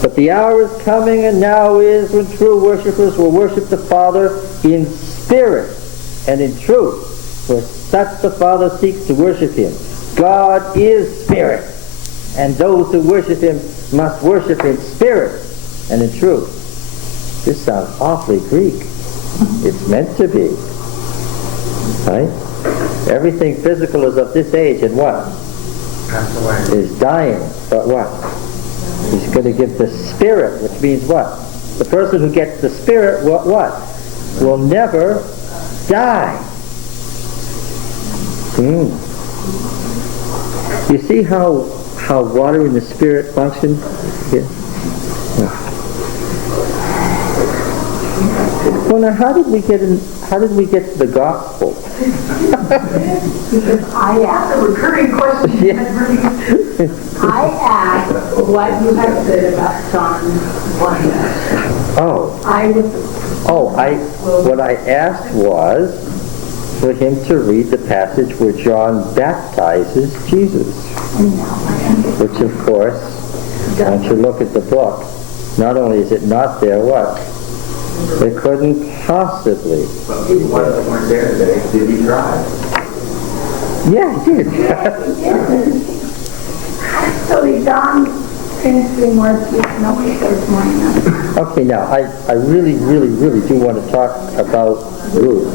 But the hour is coming, and now is, when true worshipers will worship the Father in spirit and in truth, for such the Father seeks to worship him. God is spirit, and those who worship him must worship in spirit and in truth. This sounds awfully Greek. It's meant to be. Right? Everything physical is of this age, and what? Is dying. But what? He's going to give the spirit, which means what? The person who gets the spirit, what? Will never die. You see how water and the spirit function? Yeah. Well, now, how did we get to the gospel? I asked a recurring question. Yeah. I asked what you had said about John 1. What I asked was for him to read the passage where John baptizes Jesus. Which, of course, once you look at the book, not only is it not there, what? It couldn't possibly. But the ones that weren't there today, did he try? Yeah, he did. Actually, John finished 3 more speaks. Nobody says more. Okay, now, I really, really, really do want to talk about Ruth.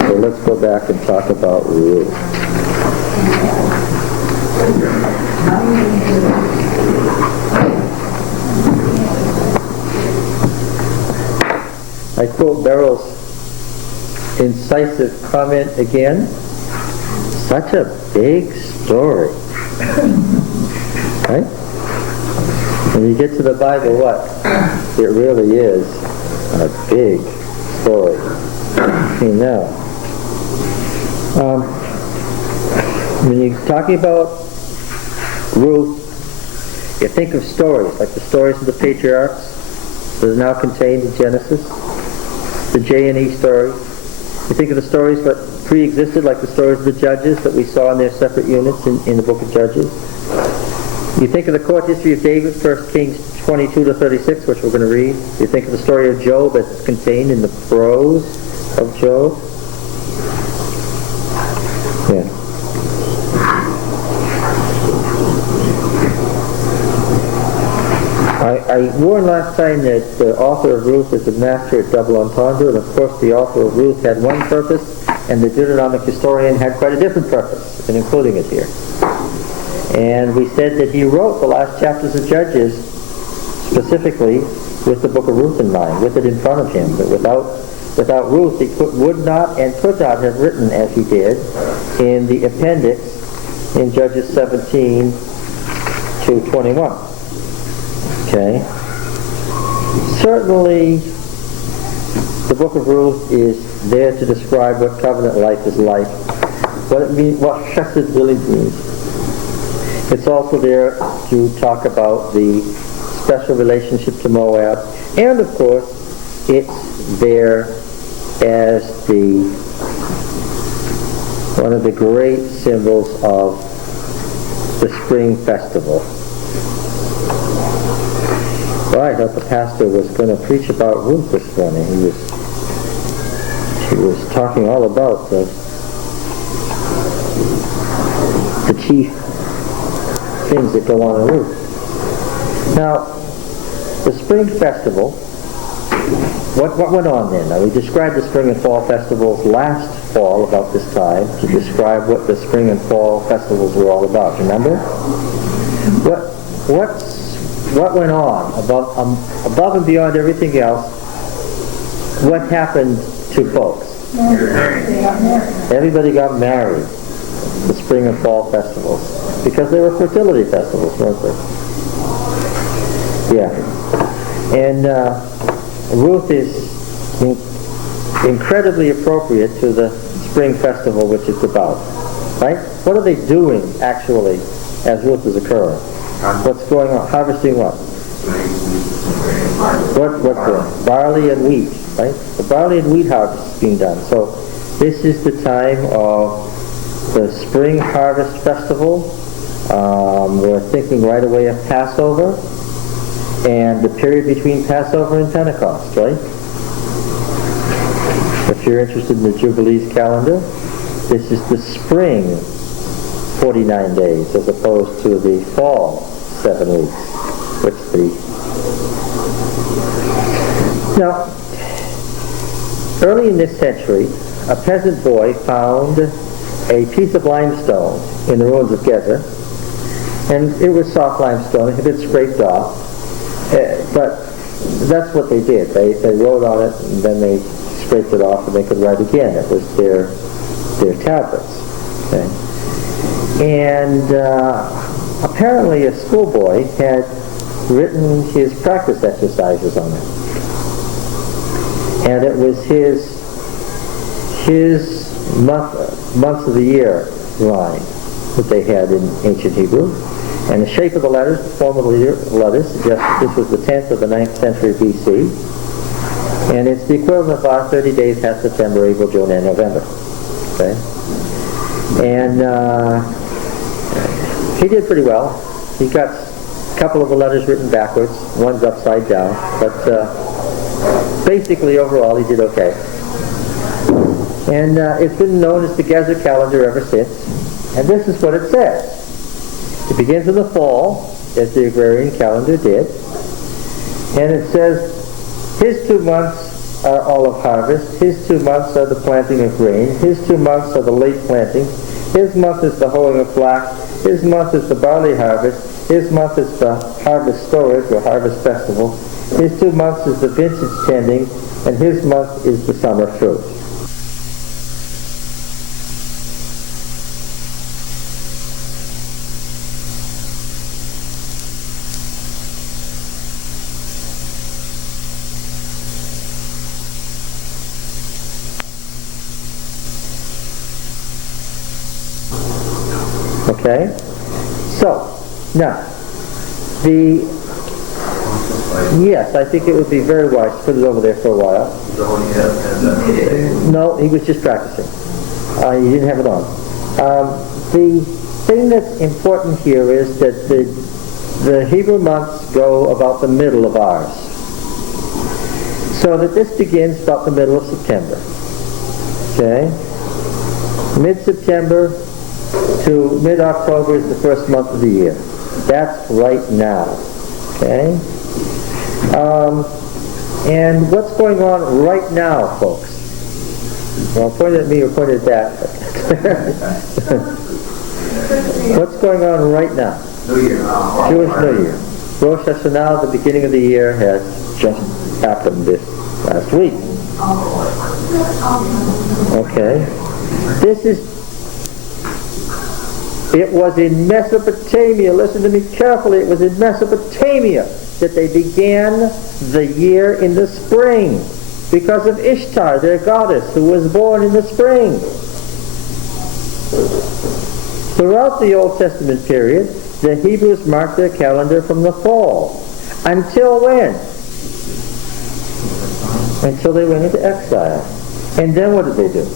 So let's go back and talk about Ruth. I quote Beryl's incisive comment again. Such a big story. Right? When you get to the Bible, what? It really is a big story. Okay, now, when you're talking about Ruth, you think of stories, like the stories of the patriarchs that are now contained in Genesis, the J&E stories. You think of the stories that pre-existed, like the stories of the judges that we saw in their separate units in the book of Judges. You think of the court history of David, 1 Kings 22 to 36, which we're going to read. You think of the story of Job that's contained in the prose of Job. Yeah. I warned last time that the author of Ruth is a master at double entendre, and of course the author of Ruth had one purpose, and the Deuteronomic historian had quite a different purpose in including it here. And we said that he wrote the last chapters of Judges specifically with the book of Ruth in mind, with it in front of him. But without Ruth, he would not and could not have written as he did in the appendix in Judges 17 to 21. Okay? Certainly, the book of Ruth is there to describe what covenant life is like, what it means, what chesed really means. It's also there to talk about the special relationship to Moab, and of course, it's there as one of the great symbols of the spring festival. Well, I thought the pastor was going to preach about Ruth this morning. He was talking all about the chief things that go on in Ruth. Now, the spring festival, what went on then? Now, we described the spring and fall festivals last fall about this time to describe what the spring and fall festivals were all about. Remember? What went on above and beyond everything else? What happened to folks? Everybody got married. The spring and fall festivals, because they were fertility festivals, weren't they? Yeah. And Ruth is incredibly appropriate to the spring festival which it's about. Right? What are they doing, actually, as Ruth is occurring? What's going on? Harvesting what? What's going? Barley and wheat, right? The barley and wheat harvest is being done. So this is the time of the spring harvest festival. We're thinking right away of Passover and the period between Passover and Pentecost, right? If you're interested in the Jubilees calendar, this is the spring 49 days as opposed to the fall 7 weeks. Now, early in this century, a peasant boy found a piece of limestone in the ruins of Gezer, and it was soft limestone. It had been scraped off, but that's what they did. They wrote on it, and then they scraped it off, and they could write again. It was their tablets. Okay? And apparently a schoolboy had written his practice exercises on it. And it was his months of the year line that they had in ancient Hebrew. And the shape of the letters, the form of the letters, suggests this was the 10th of the 9th century BC. And it's the equivalent of our 30 days, half September, April, June, and November. Okay? And he did pretty well. He got a couple of the letters written backwards, one's upside down, but basically overall he did okay. And it's been known as the Gezer calendar ever since. And this is what it says. It begins in the fall, as the agrarian calendar did. And it says, his 2 months are olive harvest, his 2 months are the planting of grain, his 2 months are the late planting, his month is the hoeing of flax, his month is the barley harvest, his month is the harvest storage or harvest festival, his 2 months is the vintage tending, and his month is the summer fruit. Okay? So, now, yes, I think it would be very wise to put it over there for a while. No, he was just practicing. He didn't have it on. The thing that's important here is that the Hebrew months go about the middle of ours. So that this begins about the middle of September. Okay? Mid-September to mid-October is the first month of the year. That's right now. Okay? And what's going on right now, folks? Well, pointed at me or pointed at that. What's going on right now? New Year. Jewish New Year. Rosh Hashanah, the beginning of the year, has just happened this last week. Okay? It was in Mesopotamia. Listen to me carefully. It was in Mesopotamia that they began the year in the spring because of Ishtar, their goddess, who was born in the spring. Throughout the Old Testament period, the Hebrews marked their calendar from the fall. Until when? Until they went into exile. And then what did they do?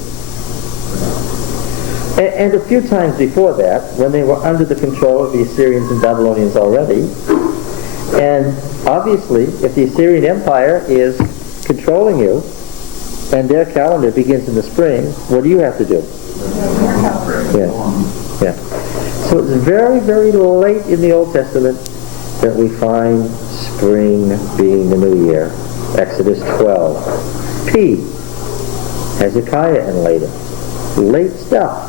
And a few times before that, when they were under the control of the Assyrians and Babylonians already, and obviously, if the Assyrian Empire is controlling you, and their calendar begins in the spring, what do you have to do? Yeah. So it's very, very late in the Old Testament that we find spring being the new year. Exodus 12. P. Hezekiah and later. Late stuff.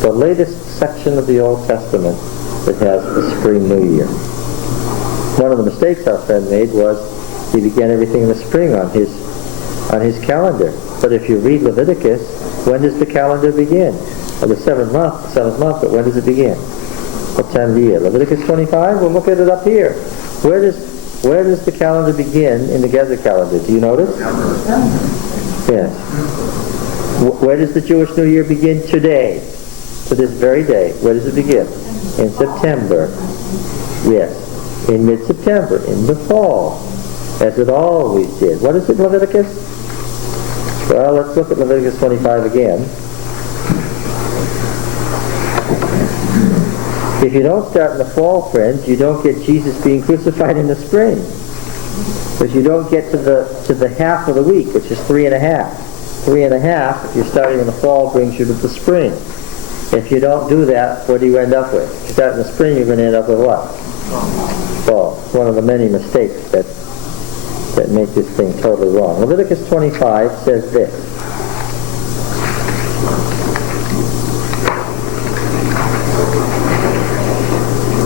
The latest section of the Old Testament that has the spring new year. One of the mistakes our friend made was he began everything in the spring on his calendar. But if you read Leviticus, when does the calendar begin? Well, the seventh month, but when does it begin? What time of the year? Leviticus 25? We'll look at it up here. Where does the calendar begin in the Gezer calendar? Do you notice? Yes. Where does the Jewish New Year begin today? To this very day. Where does it begin? In September. Yes. In mid-September. In the fall. As it always did. What is it, Leviticus? Well, let's look at Leviticus 25 again. If you don't start in the fall, friends, you don't get Jesus being crucified in the spring. Because you don't get to the half of the week, which is 3.5. 3.5, if you're starting in the fall, brings you to the spring. If you don't do that, what do you end up with? If you start in the spring, you're going to end up with what? Fall. It's one of the many mistakes that make this thing totally wrong. Leviticus 25 says this.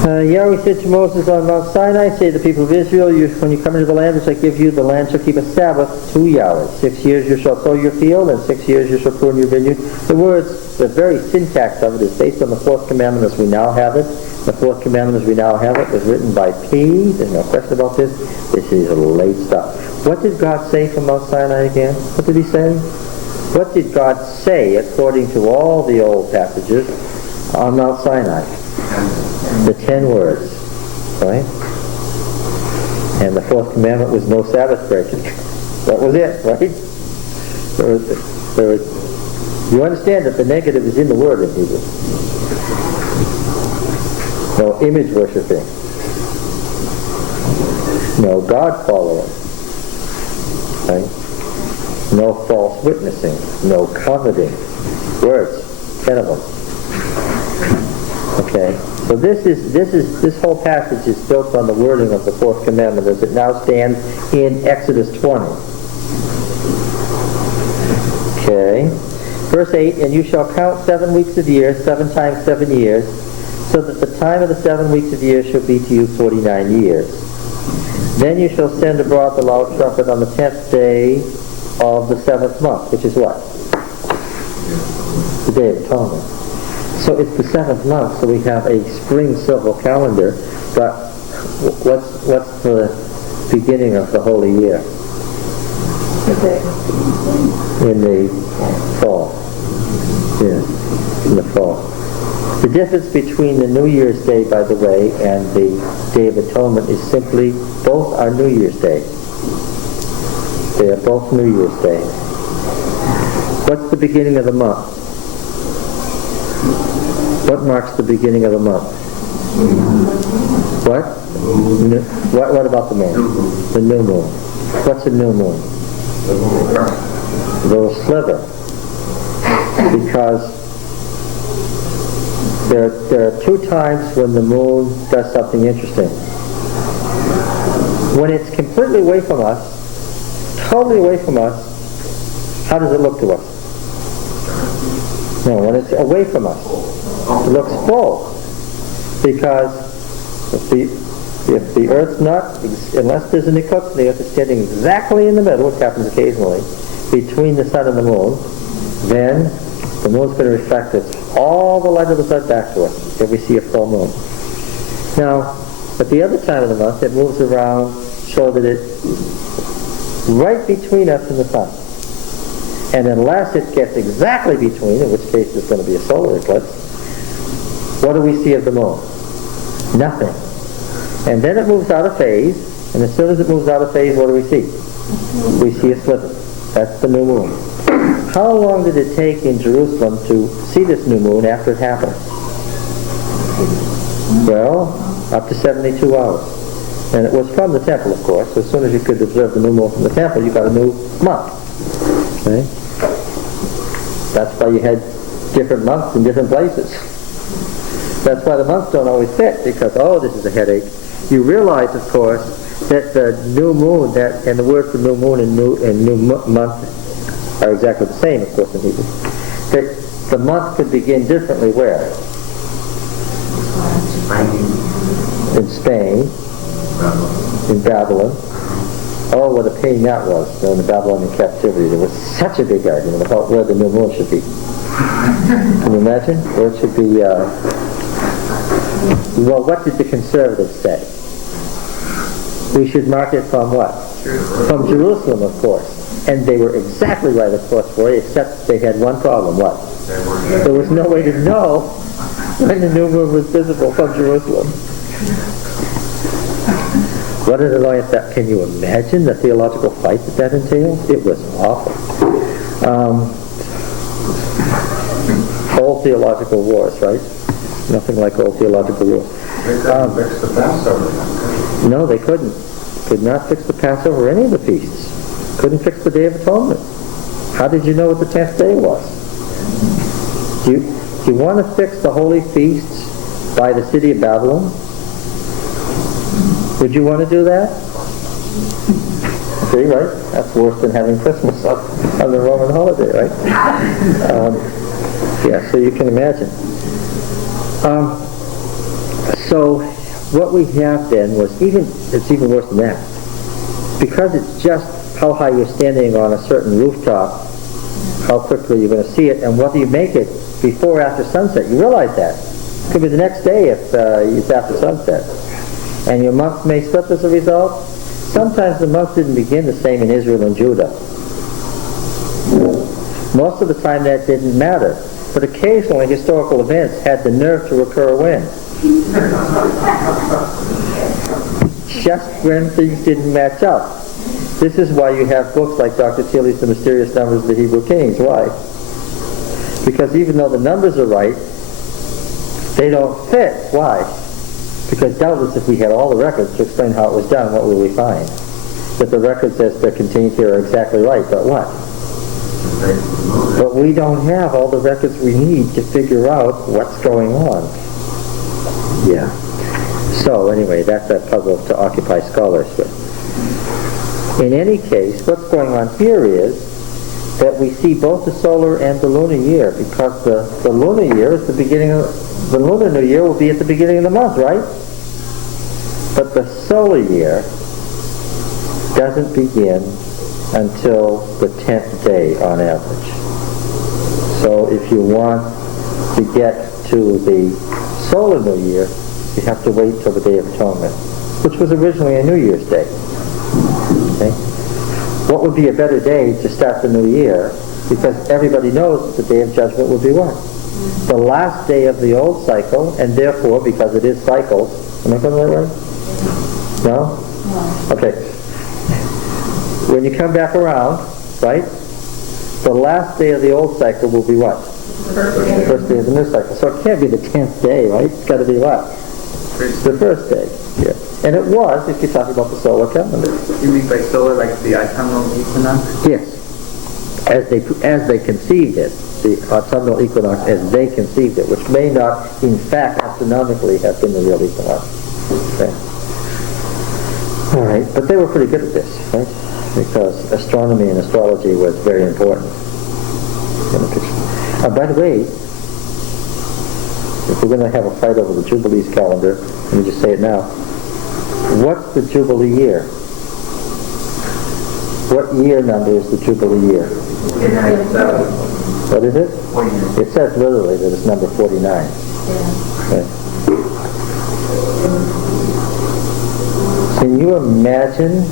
Yahweh said to Moses on Mount Sinai, say to the people of Israel, when you come into the land which I give you, the land shall keep a Sabbath 2 Yahweh. 6 years you shall sow your field, and 6 years you shall prune your vineyard. The words, the very syntax of it is based on the fourth commandment as we now have it. The fourth commandment as we now have it was written by P. There's no question about this. This is late stuff. What did God say from Mount Sinai again? What did he say? What did God say according to all the old passages on Mount Sinai? The 10 words, right? And the fourth commandment was no Sabbath breaking. That was it, right? There was, you understand that the negative is in the word in Hebrew. No image worshiping. No God following. Right? No false witnessing. No coveting. Words. 10 of them. Okay. So this whole passage is built on the wording of the fourth commandment as it now stands in Exodus 20. Okay. Verse 8, and you shall count 7 weeks of years, 7 times 7 years, so that the time of the 7 weeks of years shall be to you 49 years. Then you shall send abroad the loud trumpet on the 10th day of the 7th month, which is what? The Day of Atonement. So it's the 7th month, so we have a spring civil calendar, but what's the beginning of the holy year? In the fall. Yeah, in the fall. The difference between the New Year's Day, by the way, and the Day of Atonement is simply both are New Year's Day. They are both New Year's Day. What's the beginning of the month? What marks the beginning of the month? What? What about the moon? The new moon. What's a new moon? A little sliver. Because there are 2 times when the moon does something interesting. When it's completely away from us, totally away from us, how does it look to us? No, when it's away from us, it looks full. Because if the Earth's not, unless there's an eclipse and the Earth is standing exactly in the middle, which happens occasionally, between the sun and the moon, then the moon's going to reflect all the light of the sun back to us if we see a full moon. Now, But the other time of the month, it moves around so that it's right between us and the sun. And unless it gets exactly between, in which case there's going to be a solar eclipse, what do we see of the moon? Nothing. And then it moves out of phase, and as soon as it moves out of phase, what do we see? We see a sliver. That's the new moon. How long did it take in Jerusalem to see this new moon after it happened? Well, up to 72 hours. And it was from the temple, of course. So as soon as you could observe the new moon from the temple, you got a new month. Okay? That's why you had different months in different places. That's why the months don't always fit, because, oh, this is a headache. You realize, of course, that the new moon, and the word for new moon and new month are exactly the same, of course, in Hebrew. That the month could begin differently where? In Spain, in Babylon. Oh, what a pain that was during the Babylonian captivity. There was such a big argument about where the new moon should be. Can you imagine? Where it should be, well, what did the conservatives say? We should mark it from what? From Jerusalem, of course. And they were exactly right, of course, for it, except they had one problem. What? There was no way to know when the new moon was visible from Jerusalem. What an annoyance that. Can you imagine the theological fight that entailed? It was awful. Old theological wars, right? Nothing like old theological wars. They couldn't fix the Passover. No, they couldn't. Could not fix the Passover or any of the feasts. Couldn't fix the Day of Atonement. How did you know what the 10th day was? Do you want to fix the holy feasts by the city of Babylon? Would you want to do that? See, right? That's worse than having Christmas on the Roman holiday, right? Yeah, so you can imagine. So what we have then was it's even worse than that. Because it's just how high you're standing on a certain rooftop, how quickly you're going to see it, and whether you make it before or after sunset. You realize that. It could be the next day if it's after sunset. And your months may slip as a result. Sometimes the months didn't begin the same in Israel and Judah. Most of the time that didn't matter. But occasionally historical events had the nerve to recur when? Just when things didn't match up. This is why you have books like Dr. Thiele's The Mysterious Numbers of the Hebrew Kings. Why? Because even though the numbers are right, they don't fit. Why? Because doubtless if we had all the records to explain how it was done, what would we find? That the records that are contained here are exactly right, but what? But we don't have all the records we need to figure out what's going on. Yeah. So anyway, that's a puzzle to occupy scholars with. In any case, what's going on here is that we see both the solar and the lunar year, because the lunar year is the beginning of the lunar new year will be at the beginning of the month, right? But the solar year doesn't begin until the 10th day on average. So if you want to get to the solar new year, you have to wait till the Day of Atonement, which was originally a New Year's Day. Okay? What would be a better day to start the new year? Because everybody knows that the Day of Judgment will be what? The last day of the old cycle, and therefore, because it is cycles, am I going that right? No? Okay. When you come back around, right, the last day of the old cycle will be what? The first day of the new cycle. So it can't be the 10th day, right? It's got to be what? The first day. Yeah. And it was, if you're talking about the solar calendar. You mean by solar, like the autumnal equinox? Yes. As they conceived it, the autumnal equinox as they conceived it, which may not, in fact, astronomically have been the real equinox. Okay. All right, but they were pretty good at this, right? Because astronomy and astrology was very important in the picture. By the way, if we're going to have a fight over the Jubilees calendar, let me just say it now. What's the Jubilee year? What year number is the Jubilee year? 49. What is it? 49. It says literally that it's number 49. Okay. Can you imagine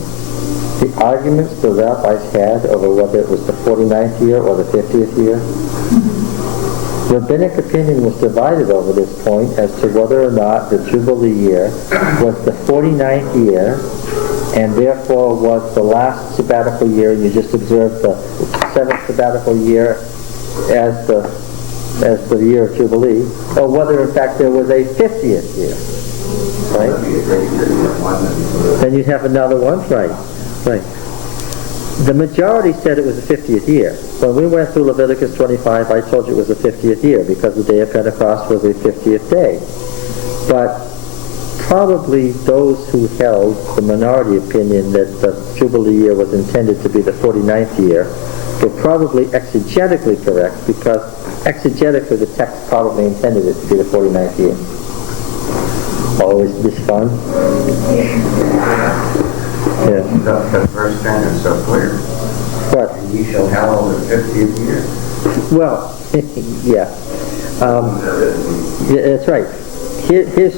the arguments the rabbis had over whether it was the 49th year or the 50th year? Rabbinic opinion was divided over this point as to whether or not the Jubilee year was the 49th year and therefore was the last sabbatical year, and you just observed the 7th sabbatical year as the year of Jubilee, or whether in fact there was a 50th year. Right? Then you'd have another one, right? The majority said it was the 50th year. When we went through Leviticus 25, I told you it was the 50th year because the day of Pentecost was a 50th day. But probably those who held the minority opinion that the Jubilee year was intended to be the 49th year were probably exegetically correct, because exegetically the text probably intended it to be the 49th year. Always this fun? Yeah. The first sentence is so clear. What? And ye shall hallow the 50th year. Well, yeah. Yeah, that's right. Here's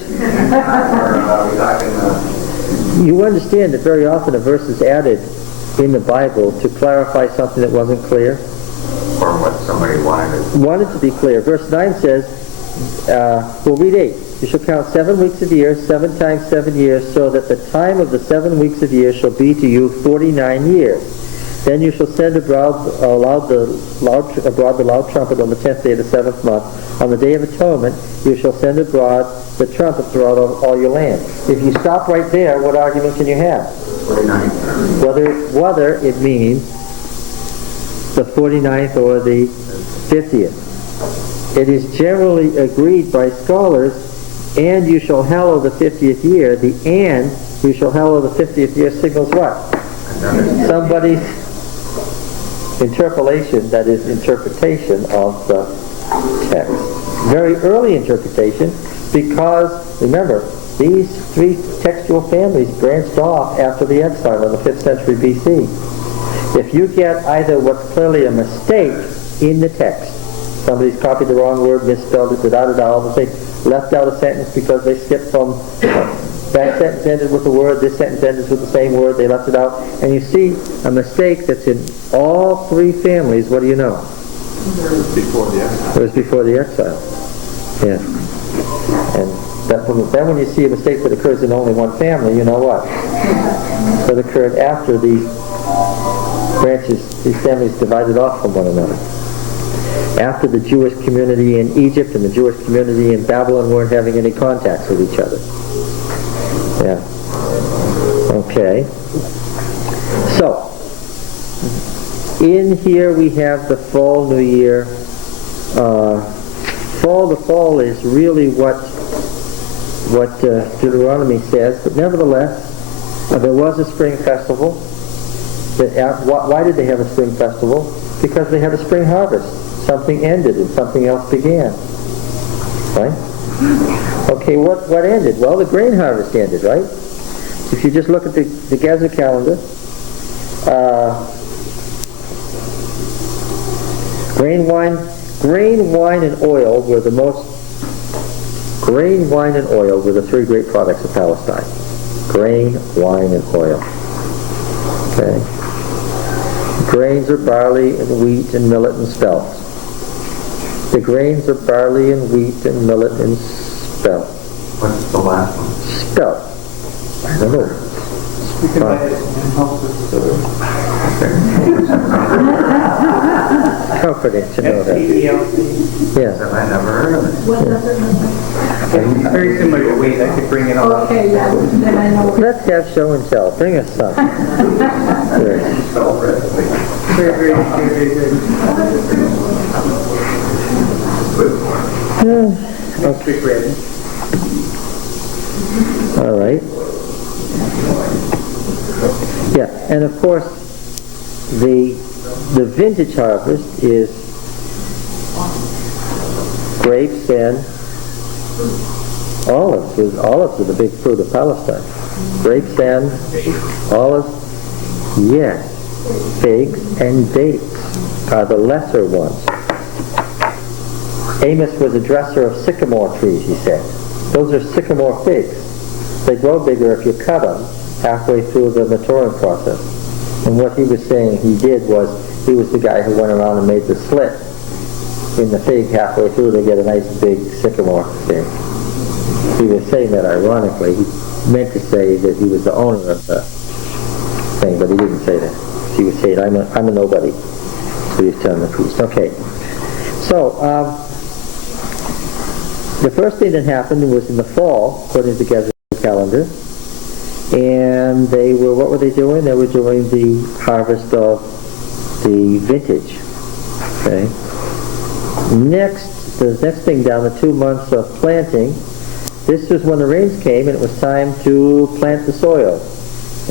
you understand that very often a verse is added in the Bible to clarify something that wasn't clear. Or what somebody wanted to be clear. Verse 9 says, we'll read 8. You shall count 7 weeks of the year, 7 times 7 years, so that the time of the 7 weeks of the year shall be to you 49 years. Then you shall send abroad the loud trumpet on the 10th day of the 7th month. On the day of atonement, you shall send abroad the trumpet throughout all your land. If you stop right there, what argument can you have? 49. Whether it means the 49th or the 50th. It is generally agreed by scholars, and you shall hallow the 50th year. The and you shall hallow the 50th year signals what? Somebody's interpolation, that is interpretation of the text. Very early interpretation, because remember, these three textual families branched off after the exile in the 5th century BC. If you get either what's clearly a mistake in the text, somebody's copied the wrong word, misspelled it, all the things, left out a sentence because they skipped from that sentence ended with a word, this sentence ended with the same word, they left it out, and you see a mistake that's in all three families. What do you know? It was before the exile. It was before the exile. Yeah. And then when you see a mistake that occurs in only one family, you know what? It occurred after these branches, these families divided off from one another. After the Jewish community in Egypt and the Jewish community in Babylon weren't having any contacts with each other. Yeah. Okay. So, in here we have the fall new year. The fall is really what Deuteronomy says, but nevertheless, there was a spring festival. Why did they have a spring festival? Because they had a spring harvest. Something ended and something else began. Right? Okay, what ended? Well, the grain harvest ended, right? If you just look at the Gaza calendar, grain, wine, and oil were the three great products of Palestine. Grain, wine, and oil. Okay. Grains are barley and wheat and millet and spelt. The grains are barley and wheat and millet and spelt. What's the last one? Spelt. I don't know. We can write it and help us. Comforting to know that. S-E-E-L-C. Yeah. I never heard of it. What does it mean? It's very similar to wheat. I could bring it all up. Okay, yeah, then I know. Let's have show and tell. Bring us some. Good. Very, very, very, very good. Next week, ready? All right. Yeah, and of course, the vintage harvest is grapes and olives. Olives are the big fruit of Palestine. Grapes and olives, yes. Figs and dates are the lesser ones. Amos was a dresser of sycamore trees, he said. Those are sycamore figs. They grow bigger if you cut them, halfway through the maturing process. And what he was saying he did was, he was the guy who went around and made the slit in the fig halfway through to get a nice big sycamore fig. He was saying that ironically. He meant to say that he was the owner of the thing, but he didn't say that. He was saying, I'm a nobody. So he was telling the priest. Okay. So, the first thing that happened was in the fall, according to the calendar, and what were they doing? They were doing the harvest of the vintage. Okay. The next thing down, the 2 months of planting, this was when the rains came and it was time to plant the soil.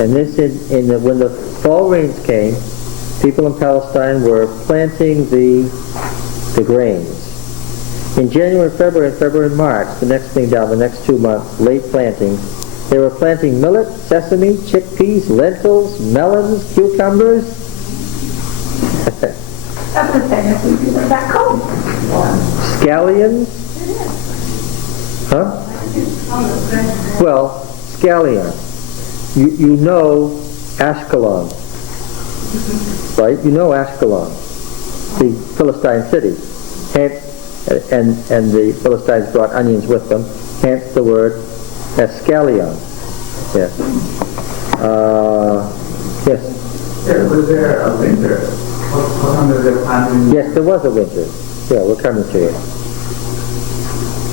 And this, when the fall rains came, people in Palestine were planting the grains. In January, February, and March, the next thing down, the next 2 months, late plantings, they were planting millet, sesame, chickpeas, lentils, melons, cucumbers. That's the same as we do back home. Scallions. Huh? Well, scallion. You know Ashkelon, right? You know Ashkelon, the Philistine city. Hence, and the Philistines brought onions with them. Hence the word escallion. Yes. Yes. Yeah, was there a winter? Yes, there was a winter. Yeah, we're coming to it.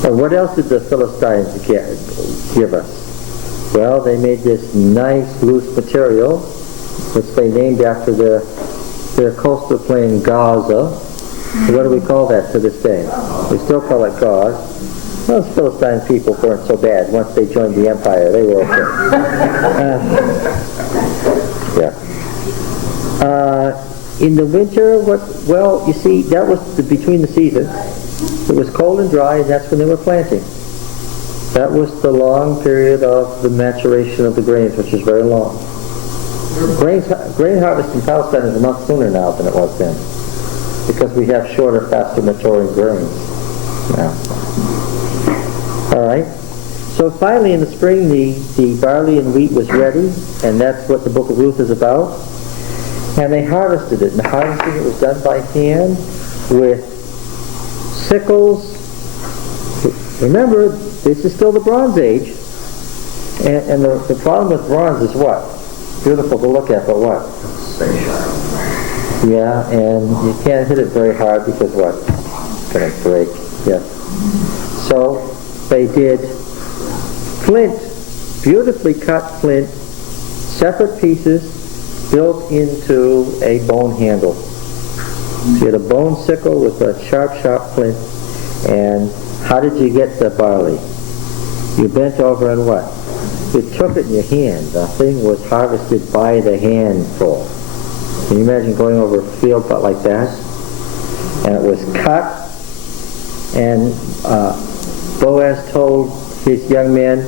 And what else did the Philistines give us? Well, they made this nice loose material, which they named after their coastal plain Gaza. What do we call that to this day? We still call it gauze. Those Philistine people weren't so bad. Once they joined the empire, they were okay. Yeah. In the winter, well, you see, that was between the seasons. It was cold and dry, and that's when they were planting. That was the long period of the maturation of the grains, which is very long. Grain harvest in Palestine is a month sooner now than it was then, because we have shorter, faster maturing grains now. All right. So finally, in the spring, the barley and wheat was ready, and that's what the book of Ruth is about. And they harvested it, and the harvesting it was done by hand with sickles. Remember, this is still the Bronze Age, and the problem with bronze is what? Beautiful to look at, but what? Yeah, and you can't hit it very hard because what? It's going to break. Yes. So they did flint, beautifully cut flint, separate pieces, built into a bone handle. So you had a bone sickle with a sharp flint. And how did you get the barley? You bent over and what? You took it in your hand. The thing was harvested by the handful. Can you imagine going over a field like that? And it was cut, and Boaz told his young men,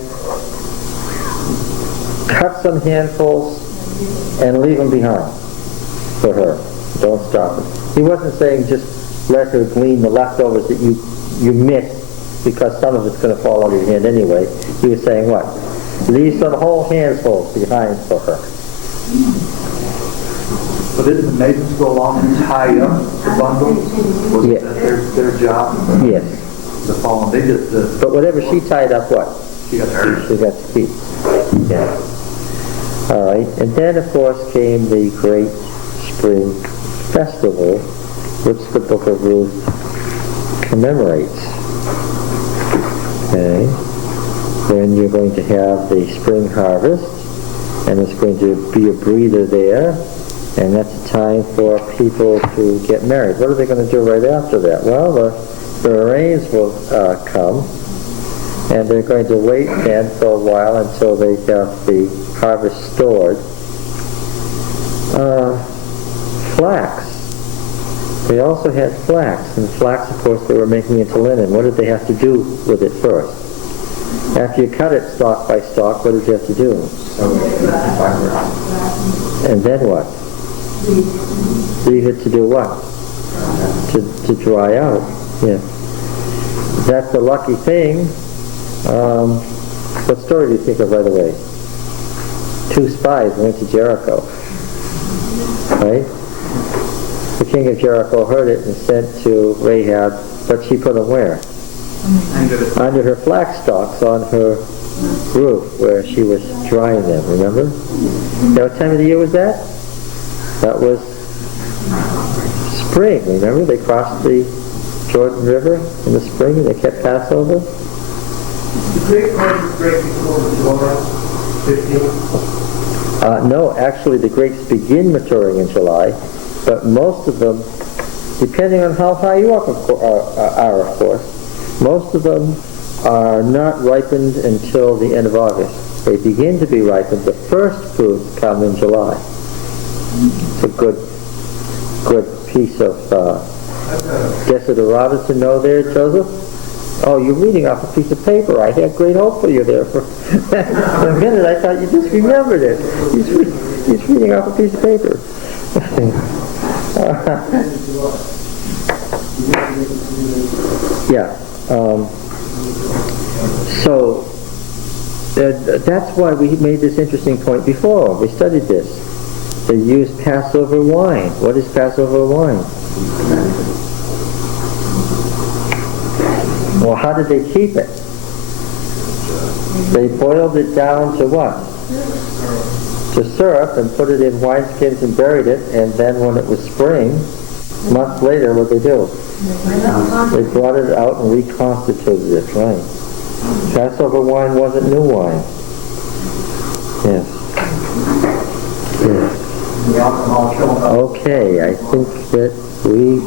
cut some handfuls and leave them behind for her. Don't stop it. He wasn't saying just let her glean the leftovers that you missed, because some of it's going to fall out of your hand anyway. He was saying what? Leave some whole handfuls behind for her. But didn't the maidens go along and tie up the bundles? Was Yes. that their job? Yes. The fall, they did the... But whatever she tied up, what? She got hers. She got to keep. Yeah. All right. And then, of course, came the great spring festival, which the book of Ruth commemorates. Okay. When you're going to have the spring harvest, and there's going to be a breather there, and that's a time for people to get married. What are they going to do right after that? Well, the rains will come, and they're going to wait then for a while until they have the harvest stored. Flax. They also had flax, and flax, of course, they were making into linen. What did they have to do with it first? After you cut it stalk by stalk, what did you have to do? And then what? Leave it to do what? To dry out. Yeah. That's a lucky thing. What story do you think of right away? 2 spies went to Jericho, right? The king of Jericho heard it and sent to Rahab, but she put them where? Under her flax stalks on her roof where she was drying them, remember? Now what time of the year was that? That was spring, remember? They crossed the Jordan River in the spring and they kept Passover. The Great Grapes break before the July 15th. No, actually the grapes begin maturing in July, but most of them, depending on how high you are, of course, most of them are not ripened until the end of August. They begin to be ripened. The first fruits come in July. It's a good piece of desiderata to know there, Joseph. Oh, you're reading off a piece of paper. I had great hope for you there. For a minute, I thought you just remembered it. He's reading off a piece of paper. Yeah. So that's why we made this interesting point before. We studied this. They used Passover wine. What is Passover wine? Well, how did they keep it? They boiled it down to what? To syrup, and put it in wineskins and buried it, and then when it was spring, months later, what did they do? They brought it out and reconstituted it, right? Passover wine wasn't new wine. Yes. Yes. Okay, I think that we